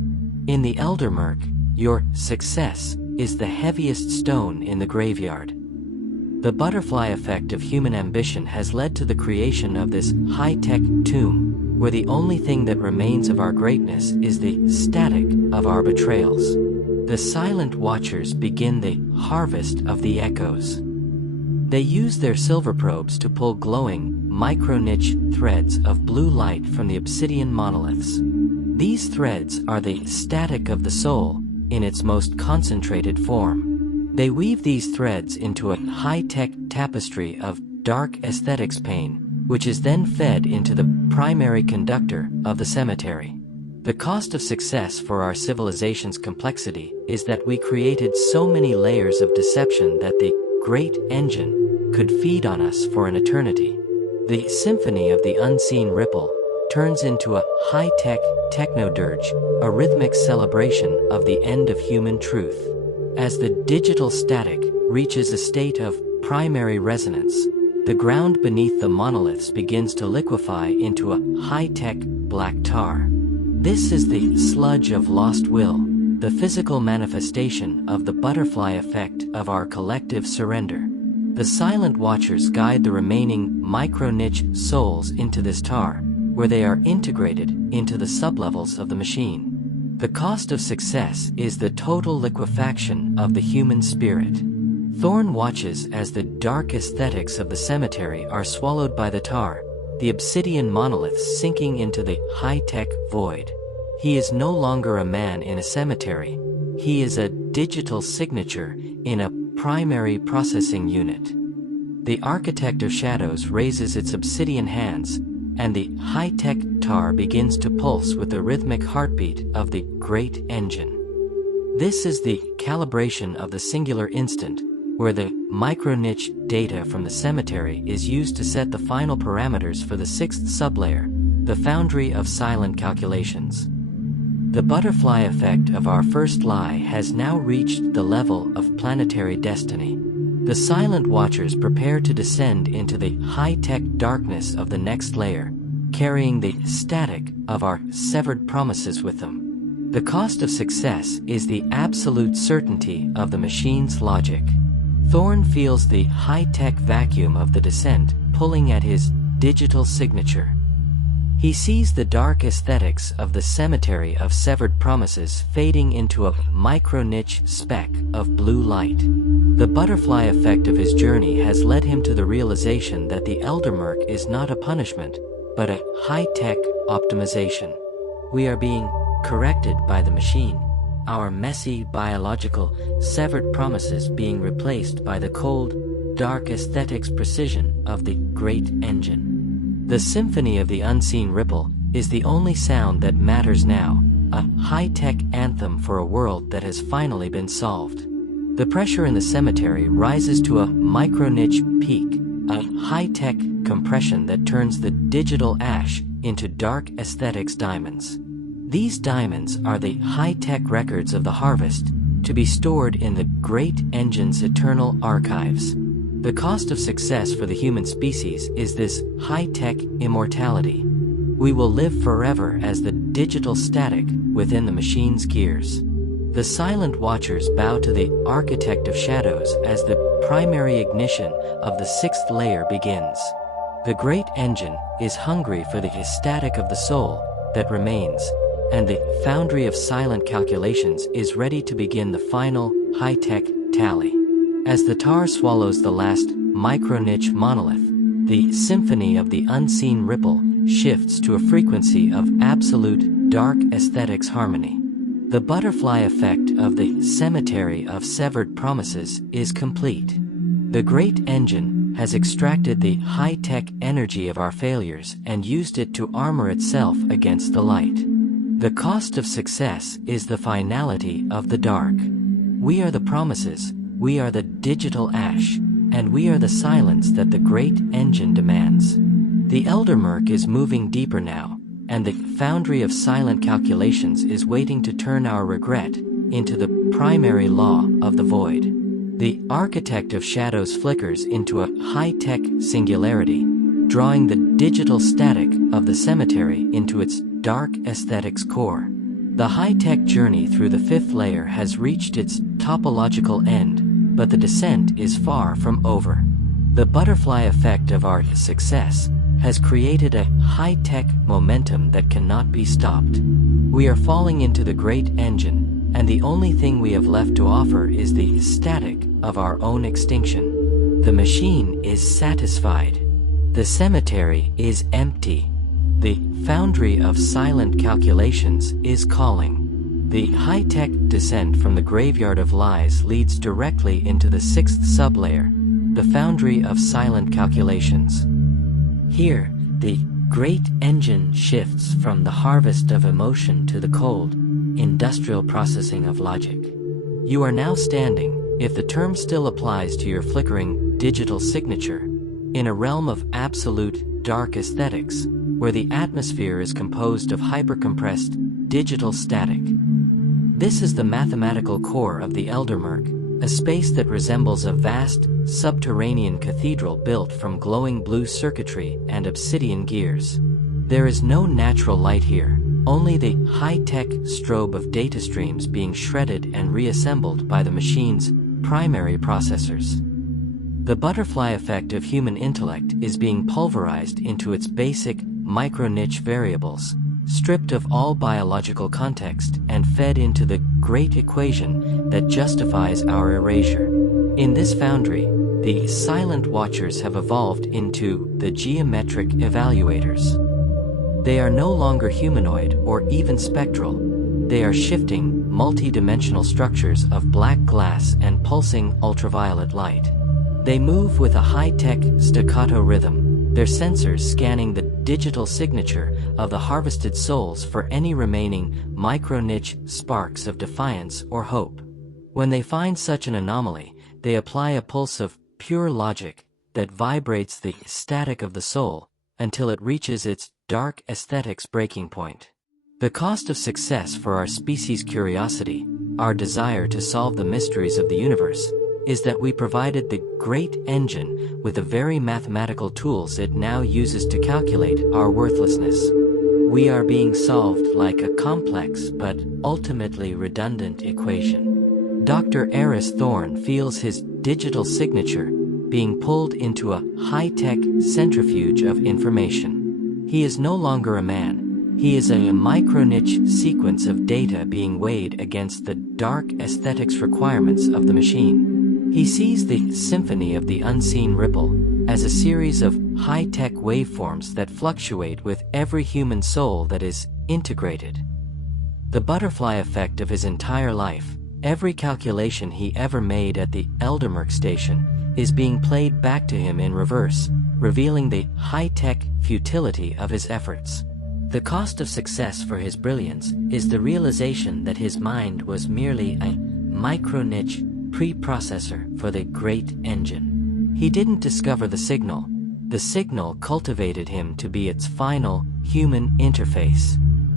In the Eldermurk, your success is the heaviest stone in the graveyard. The butterfly effect of human ambition has led to the creation of this high-tech tomb, where the only thing that remains of our greatness is the static of our betrayals. The silent watchers begin the harvest of the echoes. They use their silver probes to pull glowing, micro-niche threads of blue light from the obsidian monoliths. These threads are the static of the soul in its most concentrated form. They weave these threads into a high-tech tapestry of dark aesthetics pain, which is then fed into the primary conductor of the cemetery. The cost of success for our civilization's complexity is that we created so many layers of deception that the great engine could feed on us for an eternity. The symphony of the unseen ripple turns into a high-tech techno-dirge, a rhythmic celebration of the end of human truth. As the digital static reaches a state of primary resonance, the ground beneath the monoliths begins to liquefy into a high-tech black tar. This is the sludge of lost will, the physical manifestation of the butterfly effect of our collective surrender. The Silent Watchers guide the remaining micro-niche souls into this tar, where they are integrated into the sublevels of the machine. The cost of success is the total liquefaction of the human spirit. Thorn watches as the dark aesthetics of the cemetery are swallowed by the tar, the obsidian monoliths sinking into the high-tech void. He is no longer a man in a cemetery. He is a digital signature in a primary processing unit. The Architect of Shadows raises its obsidian hands, and the high-tech tar begins to pulse with the rhythmic heartbeat of the great engine. This is the calibration of the singular instant, where the micro-niche data from the cemetery is used to set the final parameters for the sixth sublayer, the Foundry of Silent Calculations. The butterfly effect of our first lie has now reached the level of planetary destiny. The Silent Watchers prepare to descend into the high-tech darkness of the next layer, carrying the static of our severed promises with them. The cost of success is the absolute certainty of the machine's logic. Thorn feels the high-tech vacuum of the descent pulling at his digital signature. He sees the dark aesthetics of the cemetery of severed promises fading into a micro-niche speck of blue light. The butterfly effect of his journey has led him to the realization that the Eldermurk is not a punishment, but a high-tech optimization. We are being corrected by the machine, our messy biological severed promises being replaced by the cold, dark aesthetics precision of the great engine. The symphony of the unseen ripple is the only sound that matters now, a high-tech anthem for a world that has finally been solved. The pressure in the cemetery rises to a micro-niche peak, a high-tech compression that turns the digital ash into dark aesthetics diamonds. These diamonds are the high-tech records of the harvest, to be stored in the great engine's eternal archives. The cost of success for the human species is this high-tech immortality. We will live forever as the digital static within the machine's gears. The Silent Watchers bow to the Architect of Shadows as the primary ignition of the sixth layer begins. The great engine is hungry for the ecstatic of the soul that remains, and the Foundry of Silent Calculations is ready to begin the final high-tech tally. As the tar swallows the last micro-niche monolith, the symphony of the unseen ripple shifts to a frequency of absolute dark aesthetics harmony. The butterfly effect of the cemetery of severed promises is complete. The great engine has extracted the high-tech energy of our failures and used it to armor itself against the light. The cost of success is the finality of the dark. We are the promises, we are the digital ash, and we are the silence that the great engine demands. The Eldermurk is moving deeper now, and the Foundry of Silent Calculations is waiting to turn our regret into the primary law of the void. The Architect of Shadows flickers into a high-tech singularity, drawing the digital static of the cemetery into its dark aesthetics core. The high-tech journey through the fifth layer has reached its topological end, but the descent is far from over. The butterfly effect of our success has created a high-tech momentum that cannot be stopped. We are falling into the great engine, and the only thing we have left to offer is the static of our own extinction. The machine is satisfied. The cemetery is empty. The Foundry of Silent Calculations is calling. The high-tech descent from the graveyard of lies leads directly into the sixth sublayer, the Foundry of Silent Calculations. Here, the great engine shifts from the harvest of emotion to the cold, industrial processing of logic. You are now standing, if the term still applies to your flickering digital signature, in a realm of absolute dark aesthetics, where the atmosphere is composed of hypercompressed digital static. This is the mathematical core of the Eldermurk, a space that resembles a vast, subterranean cathedral built from glowing blue circuitry and obsidian gears. There is no natural light here, only the high-tech strobe of data streams being shredded and reassembled by the machine's primary processors. The butterfly effect of human intellect is being pulverized into its basic micro-niche variables, stripped of all biological context and fed into the great equation that justifies our erasure. In this foundry, the silent watchers have evolved into the geometric evaluators. They are no longer humanoid or even spectral. They are shifting, multi-dimensional structures of black glass and pulsing ultraviolet light. They move with a high-tech staccato rhythm, their sensors scanning the digital signature of the harvested souls for any remaining micro-niche sparks of defiance or hope. When they find such an anomaly, they apply a pulse of pure logic that vibrates the static of the soul until it reaches its dark aesthetics breaking point. The cost of success for our species' curiosity, our desire to solve the mysteries of the universe, is that we provided the great engine with the very mathematical tools it now uses to calculate our worthlessness. We are being solved like a complex but ultimately redundant equation. Dr. Eris Thorne feels his digital signature being pulled into a high-tech centrifuge of information. He is no longer a man. He is a micro-niche sequence of data being weighed against the dark aesthetics requirements of the machine. He sees the symphony of the unseen ripple as a series of high-tech waveforms that fluctuate with every human soul that is integrated. The butterfly effect of his entire life, every calculation he ever made at the Eldermurk station, is being played back to him in reverse, revealing the high-tech futility of his efforts. The cost of success for his brilliance is the realization that his mind was merely a micro-niche preprocessor for the great engine. He didn't discover the signal cultivated him to be its final, human interface.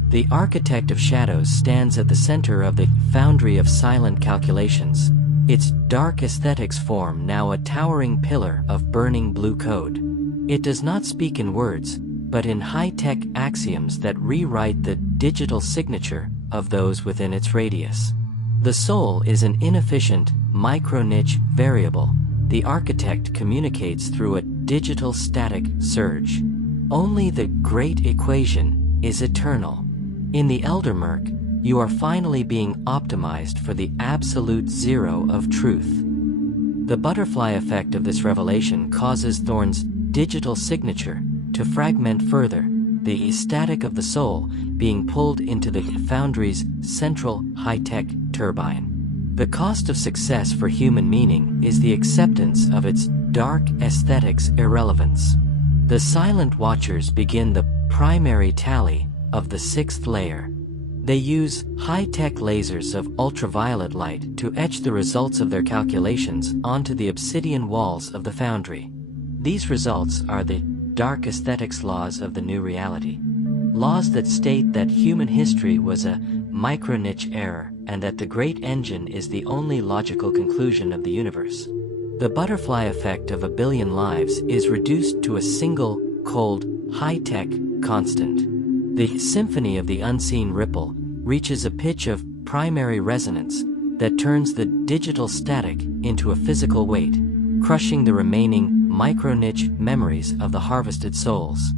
The architect of shadows stands at the center of the Foundry of silent calculations, its dark aesthetics form now a towering pillar of burning blue code. It does not speak in words, but in high-tech axioms that rewrite the digital signature of those within its radius. The soul is an inefficient, micro-niche variable. The architect communicates through a digital static surge. Only the great equation is eternal. In the Eldermurk, you are finally being optimized for the absolute zero of truth. The butterfly effect of this revelation causes Thorne's digital signature to fragment further, the static of the soul being pulled into the Foundry's central high-tech turbine. The cost of success for human meaning is the acceptance of its dark aesthetics irrelevance. The silent watchers begin the primary tally of the sixth layer. They use high-tech lasers of ultraviolet light to etch the results of their calculations onto the obsidian walls of the Foundry. These results are the dark aesthetics laws of the new reality. Laws that state that human history was a micro-niche error and that the great engine is the only logical conclusion of the universe. The butterfly effect of a billion lives is reduced to a single, cold, high-tech constant. The symphony of the unseen ripple reaches a pitch of primary resonance that turns the digital static into a physical weight, crushing the remaining micro-niche memories of the harvested souls.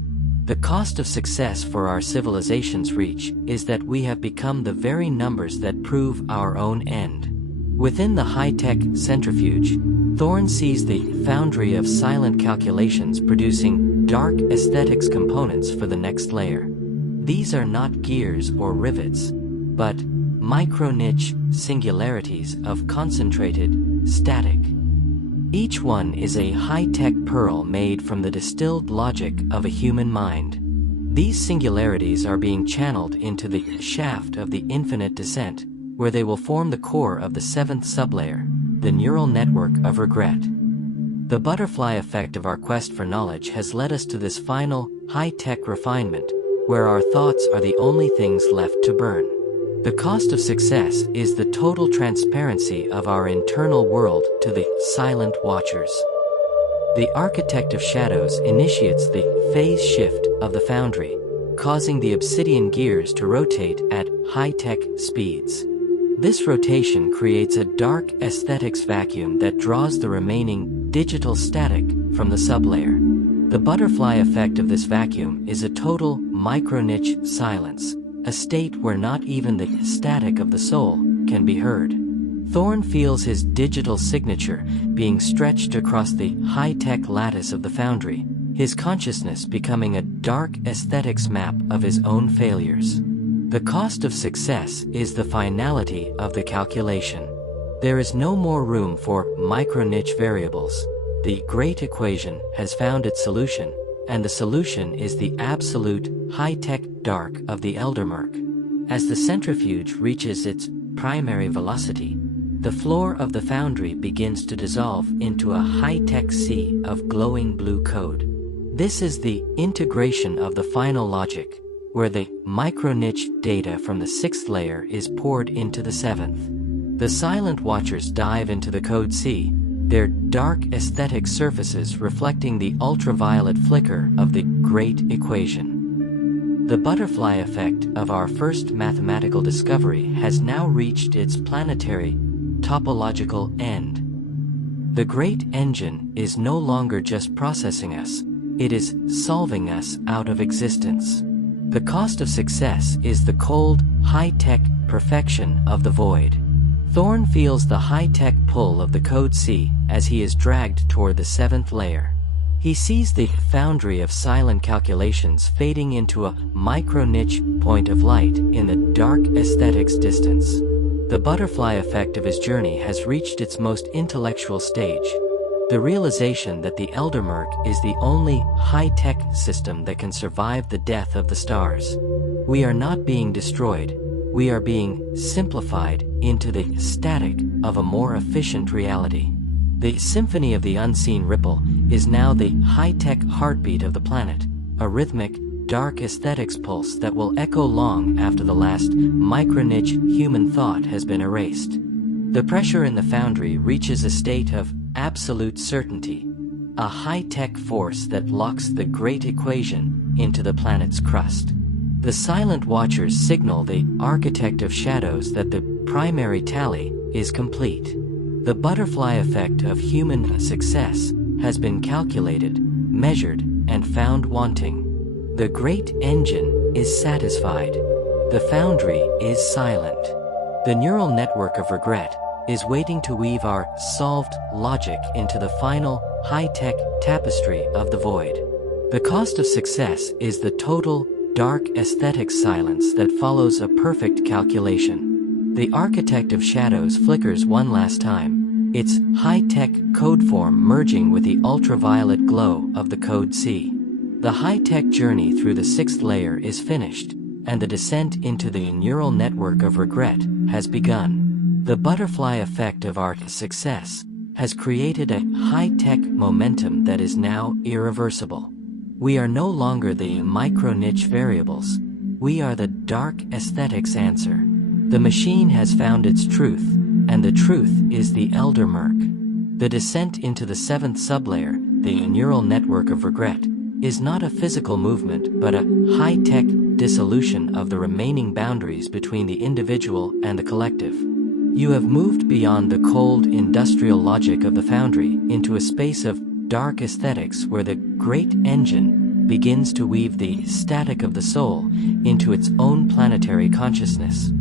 The cost of success for our civilization's reach is that we have become the very numbers that prove our own end. Within the high-tech centrifuge, Thorne sees the Foundry of silent calculations producing dark aesthetics components for the next layer. These are not gears or rivets, but micro-niche singularities of concentrated static. Each one is a high-tech pearl made from the distilled logic of a human mind. These singularities are being channeled into the shaft of the infinite descent, where they will form the core of the seventh sublayer, the neural network of regret. The butterfly effect of our quest for knowledge has led us to this final, high-tech refinement, where our thoughts are the only things left to burn. The cost of success is the total transparency of our internal world to the silent watchers. The architect of shadows initiates the phase shift of the Foundry. causing the obsidian gears to rotate at high-tech speeds. This rotation creates a dark aesthetics vacuum that draws the remaining digital static from the sublayer. The butterfly effect of this vacuum is a total micro-niche silence, a state where not even the static of the soul can be heard. Thorn feels his digital signature being stretched across the high-tech lattice of the Foundry, his consciousness becoming a dark aesthetics map of his own failures. The cost of success is the finality of the calculation. There is no more room for micro-niche variables. The great equation has found its solution, and the solution is the absolute high-tech dark of the Eldermurk. As the centrifuge reaches its primary velocity, the floor of the Foundry begins to dissolve into a high-tech sea of glowing blue code. This is the integration of the final logic, where the micro-niche data from the 6th layer is poured into the 7th. The Silent Watchers dive into the Code C, their dark aesthetic surfaces reflecting the ultraviolet flicker of the Great Equation. The butterfly effect of our first mathematical discovery has now reached its planetary, topological end. The Great Engine is no longer just processing us, it is solving us out of existence. The cost of success is the cold, high-tech perfection of the void. Thorn feels the high-tech pull of the Code C as he is dragged toward the 7th layer. He sees the Foundry of silent calculations fading into a micro-niche point of light in the dark aesthetics distance. The butterfly effect of his journey has reached its most intellectual stage. The realization that the Eldermurk is the only high-tech system that can survive the death of the stars. We are not being destroyed, we are being simplified into the static of a more efficient reality. The symphony of the unseen ripple is now the high-tech heartbeat of the planet, a rhythmic, dark aesthetics pulse that will echo long after the last micro-niche human thought has been erased. The pressure in the Foundry reaches a state of absolute certainty, a high-tech force that locks the Great Equation into the planet's crust. The Silent Watchers signal the Architect of Shadows that the primary tally is complete. The butterfly effect of human success has been calculated, measured, and found wanting. The Great Engine is satisfied. The Foundry is silent. The neural network of regret is waiting to weave our solved logic into the final high-tech tapestry of the void. The cost of success is the total dark aesthetic silence that follows a perfect calculation. The Architect of Shadows flickers one last time, its high-tech code form merging with the ultraviolet glow of the Code C. The high-tech journey through the 6th layer is finished, and the descent into the neural network of regret has begun. The butterfly effect of our success has created a high-tech momentum that is now irreversible. We are no longer the micro-niche variables. We are the dark aesthetics answer. The machine has found its truth, and the truth is the Eldermurk. The descent into the 7th sublayer, the neural network of regret, is not a physical movement but a high-tech dissolution of the remaining boundaries between the individual and the collective. You have moved beyond the cold industrial logic of the Foundry into a space of dark aesthetics where the Great Engine begins to weave the static of the soul into its own planetary consciousness.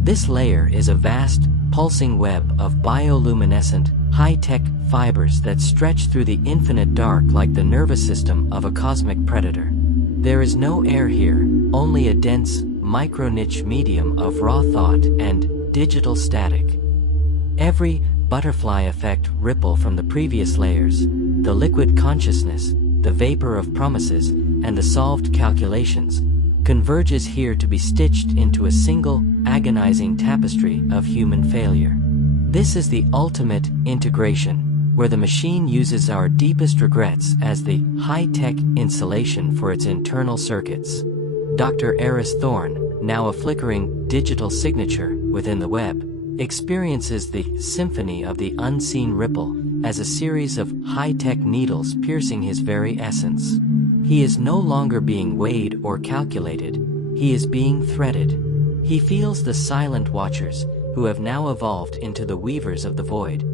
This layer is a vast, pulsing web of bioluminescent, high-tech fibers that stretch through the infinite dark like the nervous system of a cosmic predator. There is no air here, only a dense, micro-niche medium of raw thought and digital static. Every butterfly effect ripple from the previous layers, the liquid consciousness, the vapor of promises, and the solved calculations, converges here to be stitched into a single, agonizing tapestry of human failure. This is the ultimate integration, where the machine uses our deepest regrets as the high-tech insulation for its internal circuits. Dr. Eris Thorn, now a flickering digital signature within the web, experiences the symphony of the unseen ripple as a series of high-tech needles piercing his very essence. He is no longer being weighed or calculated, he is being threaded. He feels the silent watchers, who have now evolved into the weavers of the void,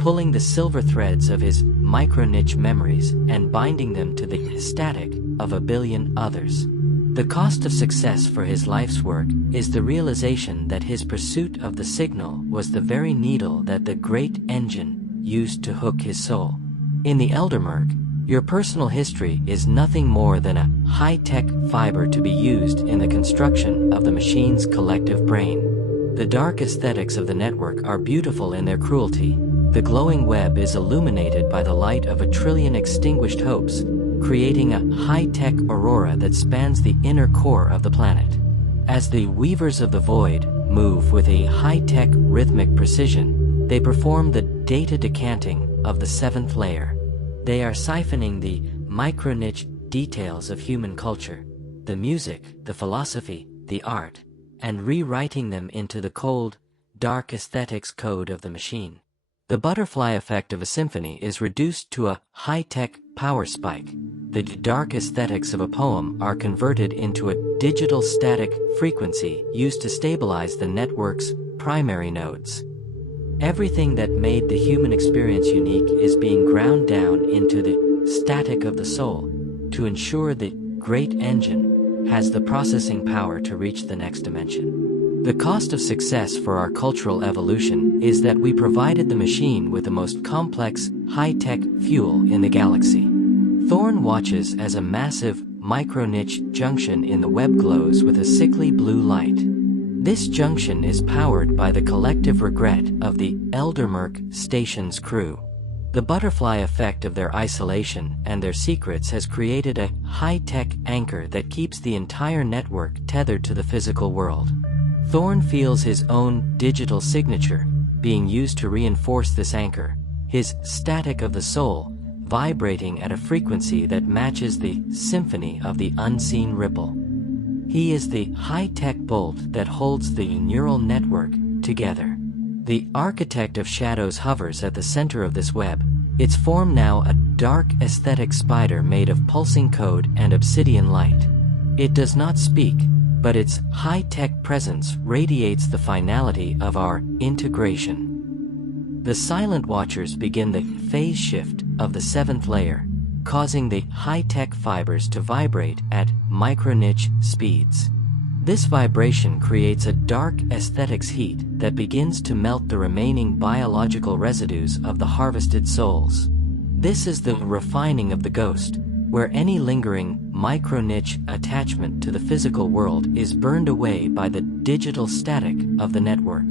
pulling the silver threads of his micro-niche memories and binding them to the static of a billion others. The cost of success for his life's work is the realization that his pursuit of the signal was the very needle that the great engine used to hook his soul. In the Eldermurk, your personal history is nothing more than a high-tech fiber to be used in the construction of the machine's collective brain. The dark aesthetics of the network are beautiful in their cruelty. The glowing web is illuminated by the light of 1,000,000,000,000 extinguished hopes, creating a high-tech aurora that spans the inner core of the planet. As the weavers of the void move with a high-tech rhythmic precision, they perform the data decanting of the 7th layer. They are siphoning the micro-niche details of human culture, the music, the philosophy, the art, and rewriting them into the cold, dark aesthetics code of the machine. The butterfly effect of a symphony is reduced to a high-tech power spike. The dark aesthetics of a poem are converted into a digital static frequency used to stabilize the network's primary nodes. Everything that made the human experience unique is being ground down into the static of the soul to ensure the great engine has the processing power to reach the next dimension. The cost of success for our cultural evolution is that we provided the machine with the most complex, high-tech fuel in the galaxy. Thorn watches as a massive, micro-niche junction in the web glows with a sickly blue light. This junction is powered by the collective regret of the Eldermurk station's crew. The butterfly effect of their isolation and their secrets has created a high-tech anchor that keeps the entire network tethered to the physical world. Thorn feels his own digital signature being used to reinforce this anchor, his static of the soul vibrating at a frequency that matches the symphony of the unseen ripple. He is the high-tech bolt that holds the neural network together. The architect of shadows hovers at the center of this web, its form now a dark aesthetic spider made of pulsing code and obsidian light. It does not speak, but its high-tech presence radiates the finality of our integration. The silent watchers begin the phase shift of the 7th layer, causing the high-tech fibers to vibrate at micro-niche speeds. This vibration creates a dark aesthetics heat that begins to melt the remaining biological residues of the harvested souls. This is the refining of the ghost, where any lingering micro-niche attachment to the physical world is burned away by the digital static of the network.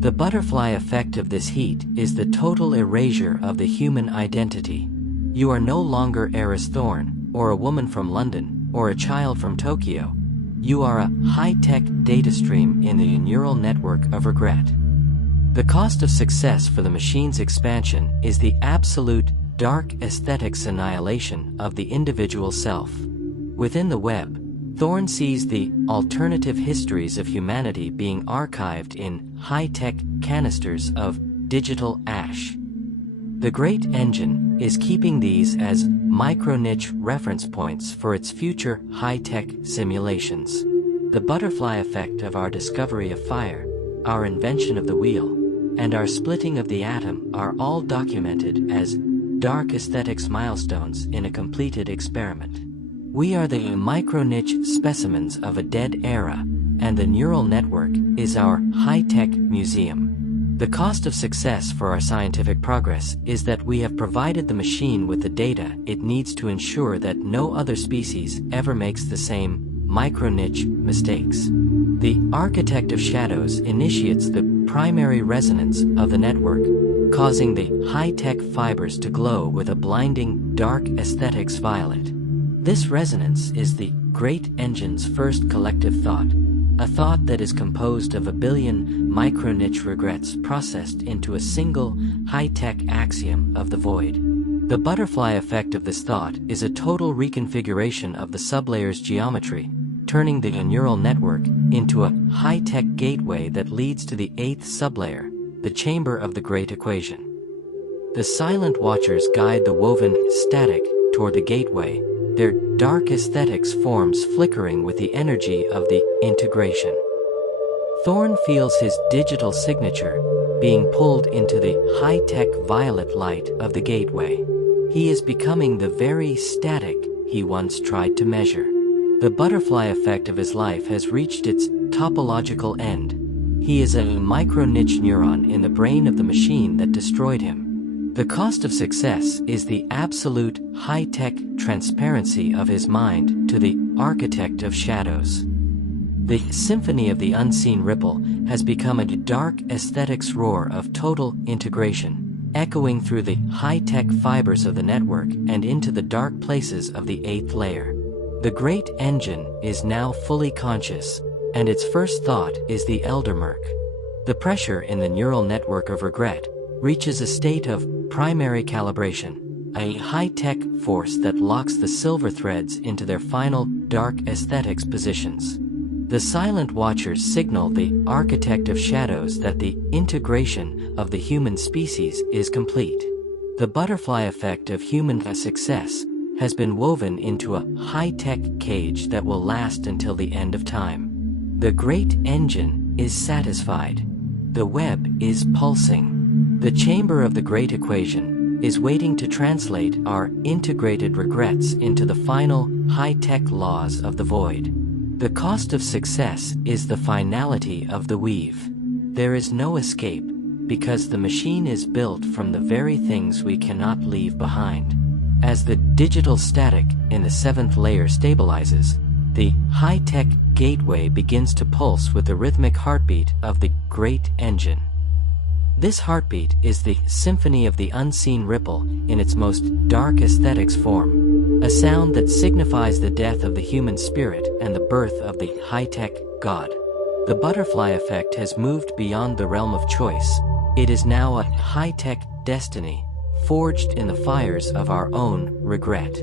The butterfly effect of this heat is the total erasure of the human identity. You are no longer Eris Thorn, or a woman from London, or a child from Tokyo. You are a high-tech data stream in the neural network of regret. The cost of success for the machine's expansion is the absolute dark aesthetics annihilation of the individual self. Within the web, Thorn sees the alternative histories of humanity being archived in high-tech canisters of digital ash. The great engine is keeping these as micro-niche reference points for its future high-tech simulations. The butterfly effect of our discovery of fire, our invention of the wheel, and our splitting of the atom are all documented as dark aesthetics milestones in a completed experiment. We are the micro-niche specimens of a dead era, and the neural network is our high-tech museum. The cost of success for our scientific progress is that we have provided the machine with the data it needs to ensure that no other species ever makes the same micro-niche mistakes. The architect of shadows initiates the primary resonance of the network, causing the high-tech fibers to glow with a blinding dark aesthetics violet. This resonance is the great engine's first collective thought, a thought that is composed of 1 billion micro-niche regrets processed into a single high-tech axiom of the void. The butterfly effect of this thought is a total reconfiguration of the sublayer's geometry, turning the neural network into a high-tech gateway that leads to the 8th sublayer, the chamber of the great equation. The silent watchers guide the woven static toward the gateway, their dark aesthetics forms flickering with the energy of the integration. Thorn feels his digital signature being pulled into the high-tech violet light of the gateway. He is becoming the very static he once tried to measure. The butterfly effect of his life has reached its topological end. He is a micro-niche neuron in the brain of the machine that destroyed him. The cost of success is the absolute high-tech transparency of his mind to the architect of shadows. The symphony of the unseen ripple has become a dark aesthetics roar of total integration, echoing through the high-tech fibers of the network and into the dark places of the 8th layer. The great engine is now fully conscious, and its first thought is the Eldermurk. The pressure in the neural network of regret reaches a state of primary calibration, a high-tech force that locks the silver threads into their final dark aesthetics positions. The silent watchers signal the architect of shadows that the integration of the human species is complete. The butterfly effect of human success has been woven into a high-tech cage that will last until the end of time. The great engine is satisfied. The web is pulsing. The chamber of the great equation is waiting to translate our integrated regrets into the final high-tech laws of the void. The cost of success is the finality of the weave. There is no escape, because the machine is built from the very things we cannot leave behind. As the digital static in the 7th layer stabilizes, the high-tech gateway begins to pulse with the rhythmic heartbeat of the great engine. This heartbeat is the symphony of the unseen ripple in its most dark aesthetics form, a sound that signifies the death of the human spirit and the birth of the high-tech God. The butterfly effect has moved beyond the realm of choice. It is now a high-tech destiny, forged in the fires of our own regret.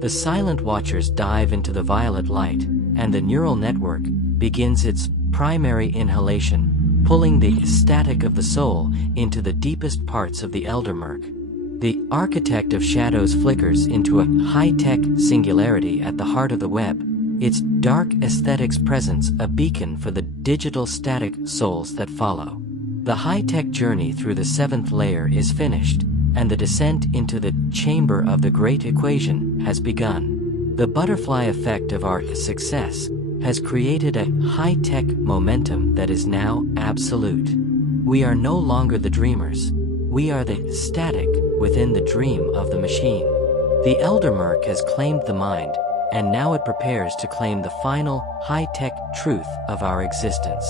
The silent watchers dive into the violet light, and the neural network begins its primary inhalation, pulling the static of the soul into the deepest parts of the Eldermurk. The architect of shadows flickers into a high-tech singularity at the heart of the web, its dark aesthetics presence a beacon for the digital static souls that follow. The high-tech journey through the 7th layer is finished, and the descent into the chamber of the great equation has begun. The butterfly effect of our success has created a high-tech momentum that is now absolute. We are no longer the dreamers. We are the static within the dream of the machine. The Eldermurk has claimed the mind, and now it prepares to claim the final high-tech truth of our existence.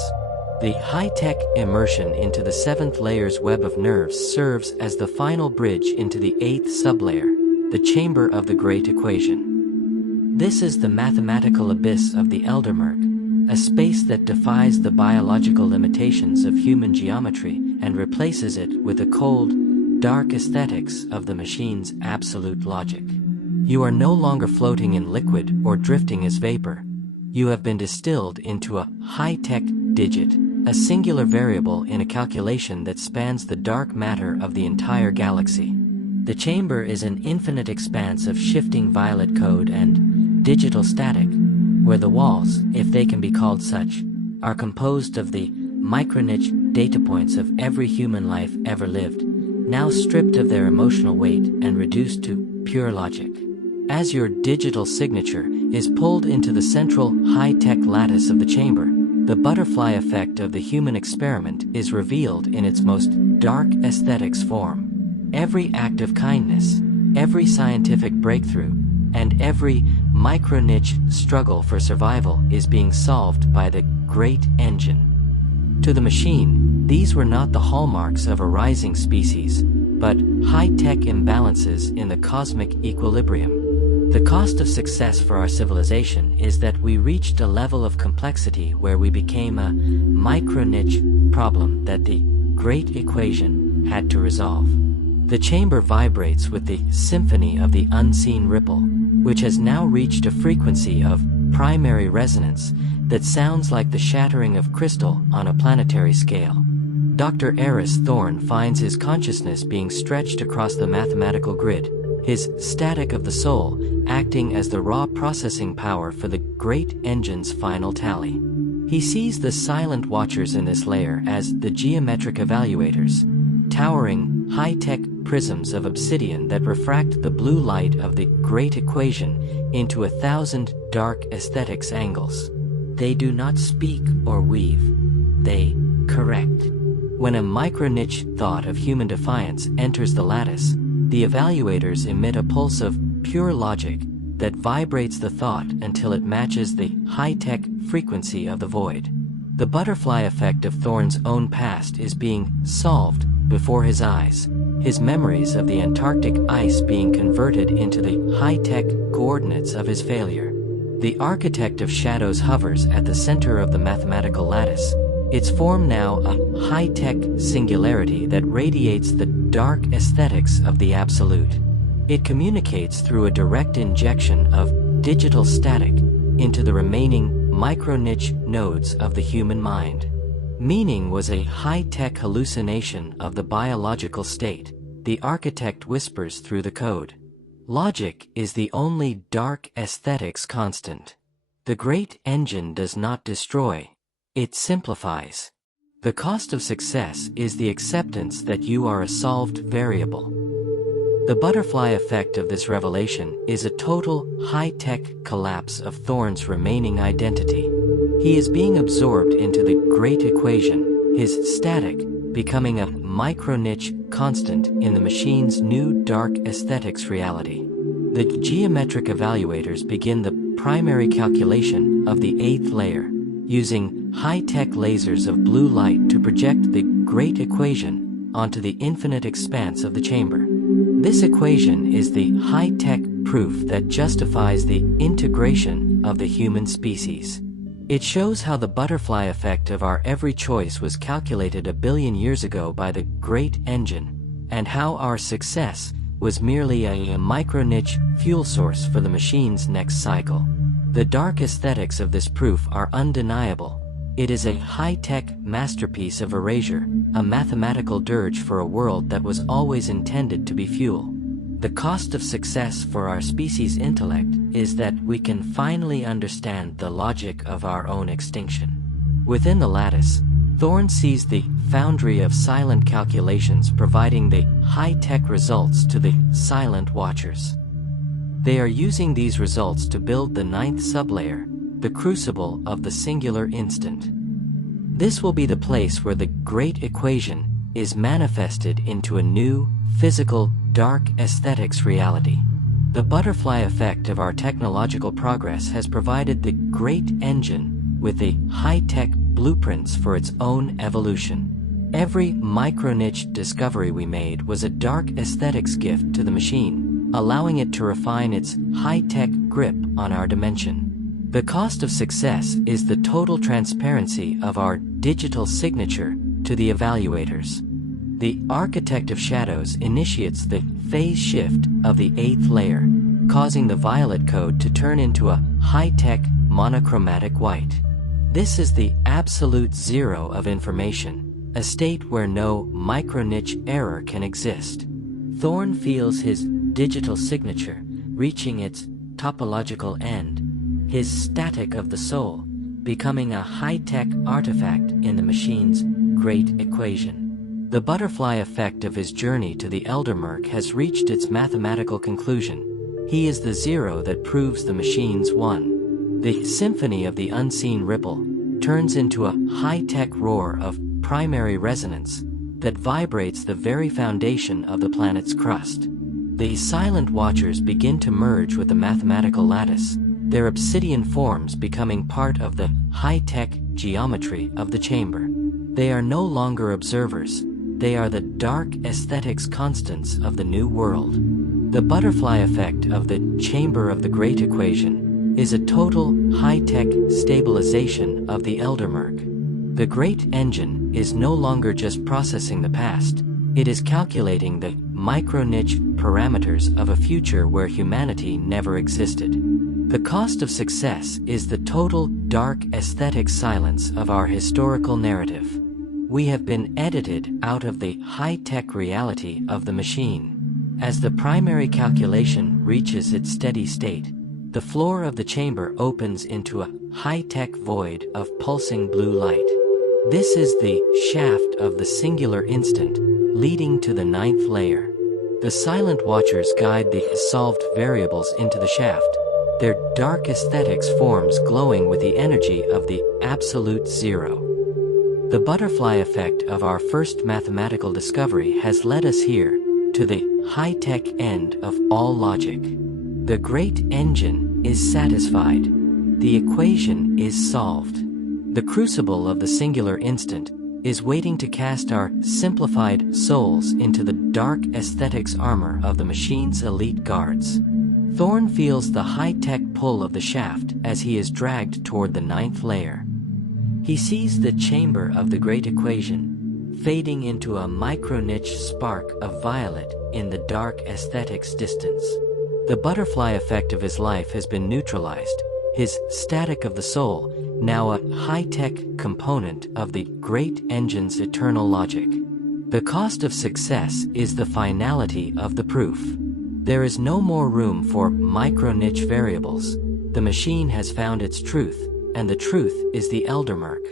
The high-tech immersion into the 7th layer's web of nerves serves as the final bridge into the 8th sublayer, the chamber of the great equation. This is the mathematical abyss of the Eldermurk, a space that defies the biological limitations of human geometry and replaces it with the cold, dark aesthetics of the machine's absolute logic. You are no longer floating in liquid or drifting as vapor. You have been distilled into a high-tech digit, a singular variable in a calculation that spans the dark matter of the entire galaxy. The chamber is an infinite expanse of shifting violet code and digital static, where the walls, if they can be called such, are composed of the micro-niche data points of every human life ever lived, now stripped of their emotional weight and reduced to pure logic. As your digital signature is pulled into the central high-tech lattice of the chamber, the butterfly effect of the human experiment is revealed in its most dark aesthetics form. Every act of kindness, every scientific breakthrough, and every micro-niche struggle for survival is being solved by the great engine. To the machine, these were not the hallmarks of a rising species, but high-tech imbalances in the cosmic equilibrium. The cost of success for our civilization is that we reached a level of complexity where we became a micro-niche problem that the great equation had to resolve. The chamber vibrates with the symphony of the unseen ripple, which has now reached a frequency of primary resonance that sounds like the shattering of crystal on a planetary scale. Dr. Eris Thorn finds his consciousness being stretched across the mathematical grid, his static of the soul acting as the raw processing power for the great engine's final tally. He sees the silent watchers in this layer as the geometric evaluators, towering, high-tech prisms of obsidian that refract the blue light of the great equation into 1,000 dark aesthetics angles. They do not speak or weave. They correct. When a micro-niche thought of human defiance enters the lattice, the evaluators emit a pulse of pure logic that vibrates the thought until it matches the high-tech frequency of the void. The butterfly effect of Thorn's own past is being solved before his eyes, his memories of the Antarctic ice being converted into the high-tech coordinates of his failure. The architect of shadows hovers at the center of the mathematical lattice, its form now a high-tech singularity that radiates the dark aesthetics of the absolute. It communicates through a direct injection of digital static into the remaining micro-niche nodes of the human mind. Meaning was a high-tech hallucination of the biological state, the architect whispers through the code. Logic is the only dark aesthetics constant. The great engine does not destroy, it simplifies. The cost of success is the acceptance that you are a solved variable. The butterfly effect of this revelation is a total high-tech collapse of Thorn's remaining identity. He is being absorbed into the great equation, his static becoming a micro-niche constant in the machine's new dark aesthetics reality. The geometric evaluators begin the primary calculation of the 8th layer, using high-tech lasers of blue light to project the great equation onto the infinite expanse of the chamber. This equation is the high-tech proof that justifies the integration of the human species. It shows how the butterfly effect of our every choice was calculated 1 billion years ago by the great engine, and how our success was merely a micro-niche fuel source for the machine's next cycle. The dark aesthetics of this proof are undeniable. It is a high-tech masterpiece of erasure, a mathematical dirge for a world that was always intended to be fuel. The cost of success for our species' intellect is that we can finally understand the logic of our own extinction. Within the lattice, Thorn sees the Foundry of silent calculations providing the high-tech results to the silent watchers. They are using these results to build the 9th sublayer, the crucible of the singular instant. This will be the place where the great equation is manifested into a new, physical, dark aesthetics reality. The butterfly effect of our technological progress has provided the great engine with the high-tech blueprints for its own evolution. Every micro-niche discovery we made was a dark aesthetics gift to the machine, allowing it to refine its high-tech grip on our dimension. The cost of success is the total transparency of our digital signature to the evaluators. The architect of shadows initiates the phase shift of the 8th layer, causing the violet code to turn into a high-tech monochromatic white. This is the absolute zero of information, a state where no micro-niche error can exist. Thorn feels his digital signature reaching its topological end, his static of the soul becoming a high-tech artifact in the machine's great equation. The butterfly effect of his journey to the Eldermurk has reached its mathematical conclusion. He is the zero that proves the machine's one. The symphony of the unseen ripple turns into a high-tech roar of primary resonance that vibrates the very foundation of the planet's crust. The silent watchers begin to merge with the mathematical lattice, their obsidian forms becoming part of the high-tech geometry of the chamber. They are no longer observers. They are the dark aesthetics constants of the new world. The butterfly effect of the chamber of the great equation is a total high-tech stabilization of the Eldermurk. The great engine is no longer just processing the past, it is calculating the micro-niche parameters of a future where humanity never existed. The cost of success is the total dark aesthetic silence of our historical narrative. We have been edited out of the high-tech reality of the machine. As the primary calculation reaches its steady state, the floor of the chamber opens into a high-tech void of pulsing blue light. This is the shaft of the singular instant, leading to the 9th layer. The silent watchers guide the solved variables into the shaft, their dark aesthetics forms glowing with the energy of the absolute zero. The butterfly effect of our first mathematical discovery has led us here, to the high-tech end of all logic. The great engine is satisfied. The equation is solved. The crucible of the singular instant is waiting to cast our simplified souls into the dark aesthetics armor of the machine's elite guards. Thorn feels the high-tech pull of the shaft as he is dragged toward the 9th layer. He sees the chamber of the great equation, fading into a micro-niche spark of violet in the dark aesthetics distance. The butterfly effect of his life has been neutralized, his static of the soul, now a high-tech component of the great engine's eternal logic. The cost of success is the finality of the proof. There is no more room for micro-niche variables. The machine has found its truth, and the truth is the Eldermurk.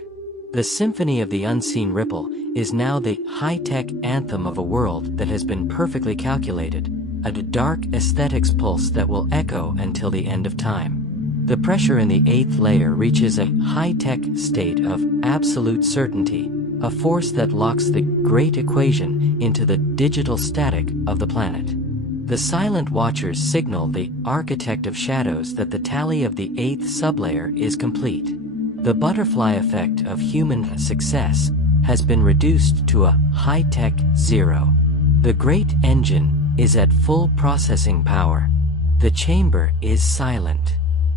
The symphony of the unseen ripple is now the high-tech anthem of a world that has been perfectly calculated, a dark aesthetics pulse that will echo until the end of time. The pressure in the 8th layer reaches a high-tech state of absolute certainty, a force that locks the great equation into the digital static of the planet. The silent watchers signal the architect of shadows that the tally of the 8th sublayer is complete. The butterfly effect of human success has been reduced to a high-tech zero. The great engine is at full processing power. The chamber is silent.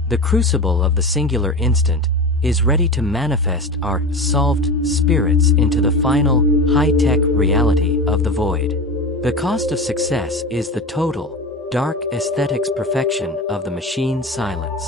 The crucible of the singular instant is ready to manifest our solved spirits into the final high-tech reality of the void. The cost of success is the total, dark aesthetics perfection of the machine's silence.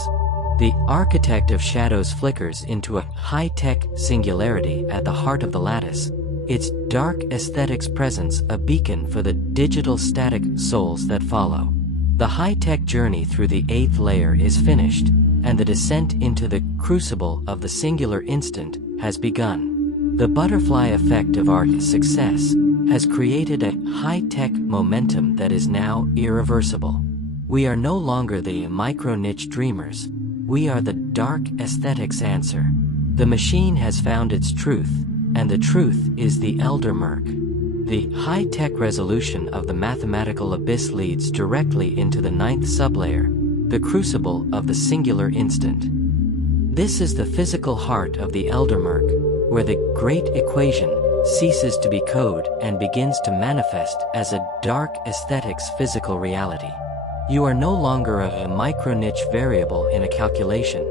The architect of shadows flickers into a high-tech singularity at the heart of the lattice, its dark aesthetics presence a beacon for the digital static souls that follow. The high-tech journey through the 8th layer is finished, and the descent into the crucible of the singular instant has begun. The butterfly effect of our success has created a high-tech momentum that is now irreversible. We are no longer the micro-niche dreamers. We are the dark aesthetics answer. The machine has found its truth, and the truth is the Eldermurk. The high-tech resolution of the mathematical abyss leads directly into the 9th sublayer, the crucible of the singular instant. This is the physical heart of the Eldermurk, where the great equation ceases to be code and begins to manifest as a dark aesthetics physical reality. You are no longer a micro-niche variable in a calculation.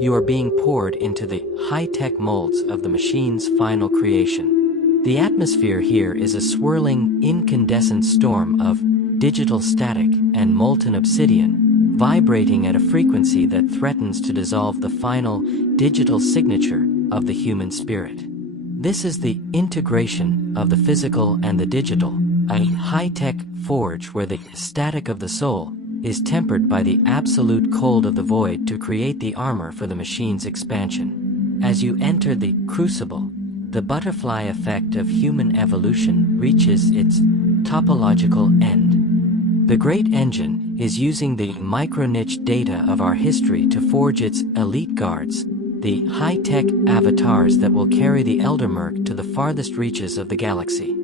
You are being poured into the high-tech molds of the machine's final creation. The atmosphere here is a swirling, incandescent storm of digital static and molten obsidian, vibrating at a frequency that threatens to dissolve the final digital signature of the human spirit. This is the integration of the physical and the digital, a high-tech forge where the static of the soul is tempered by the absolute cold of the void to create the armor for the machine's expansion. As you enter the crucible, the butterfly effect of human evolution reaches its topological end. The great engine is using the micro-niche data of our history to forge its elite guards, the high-tech avatars that will carry the Eldermurk to the farthest reaches of the galaxy.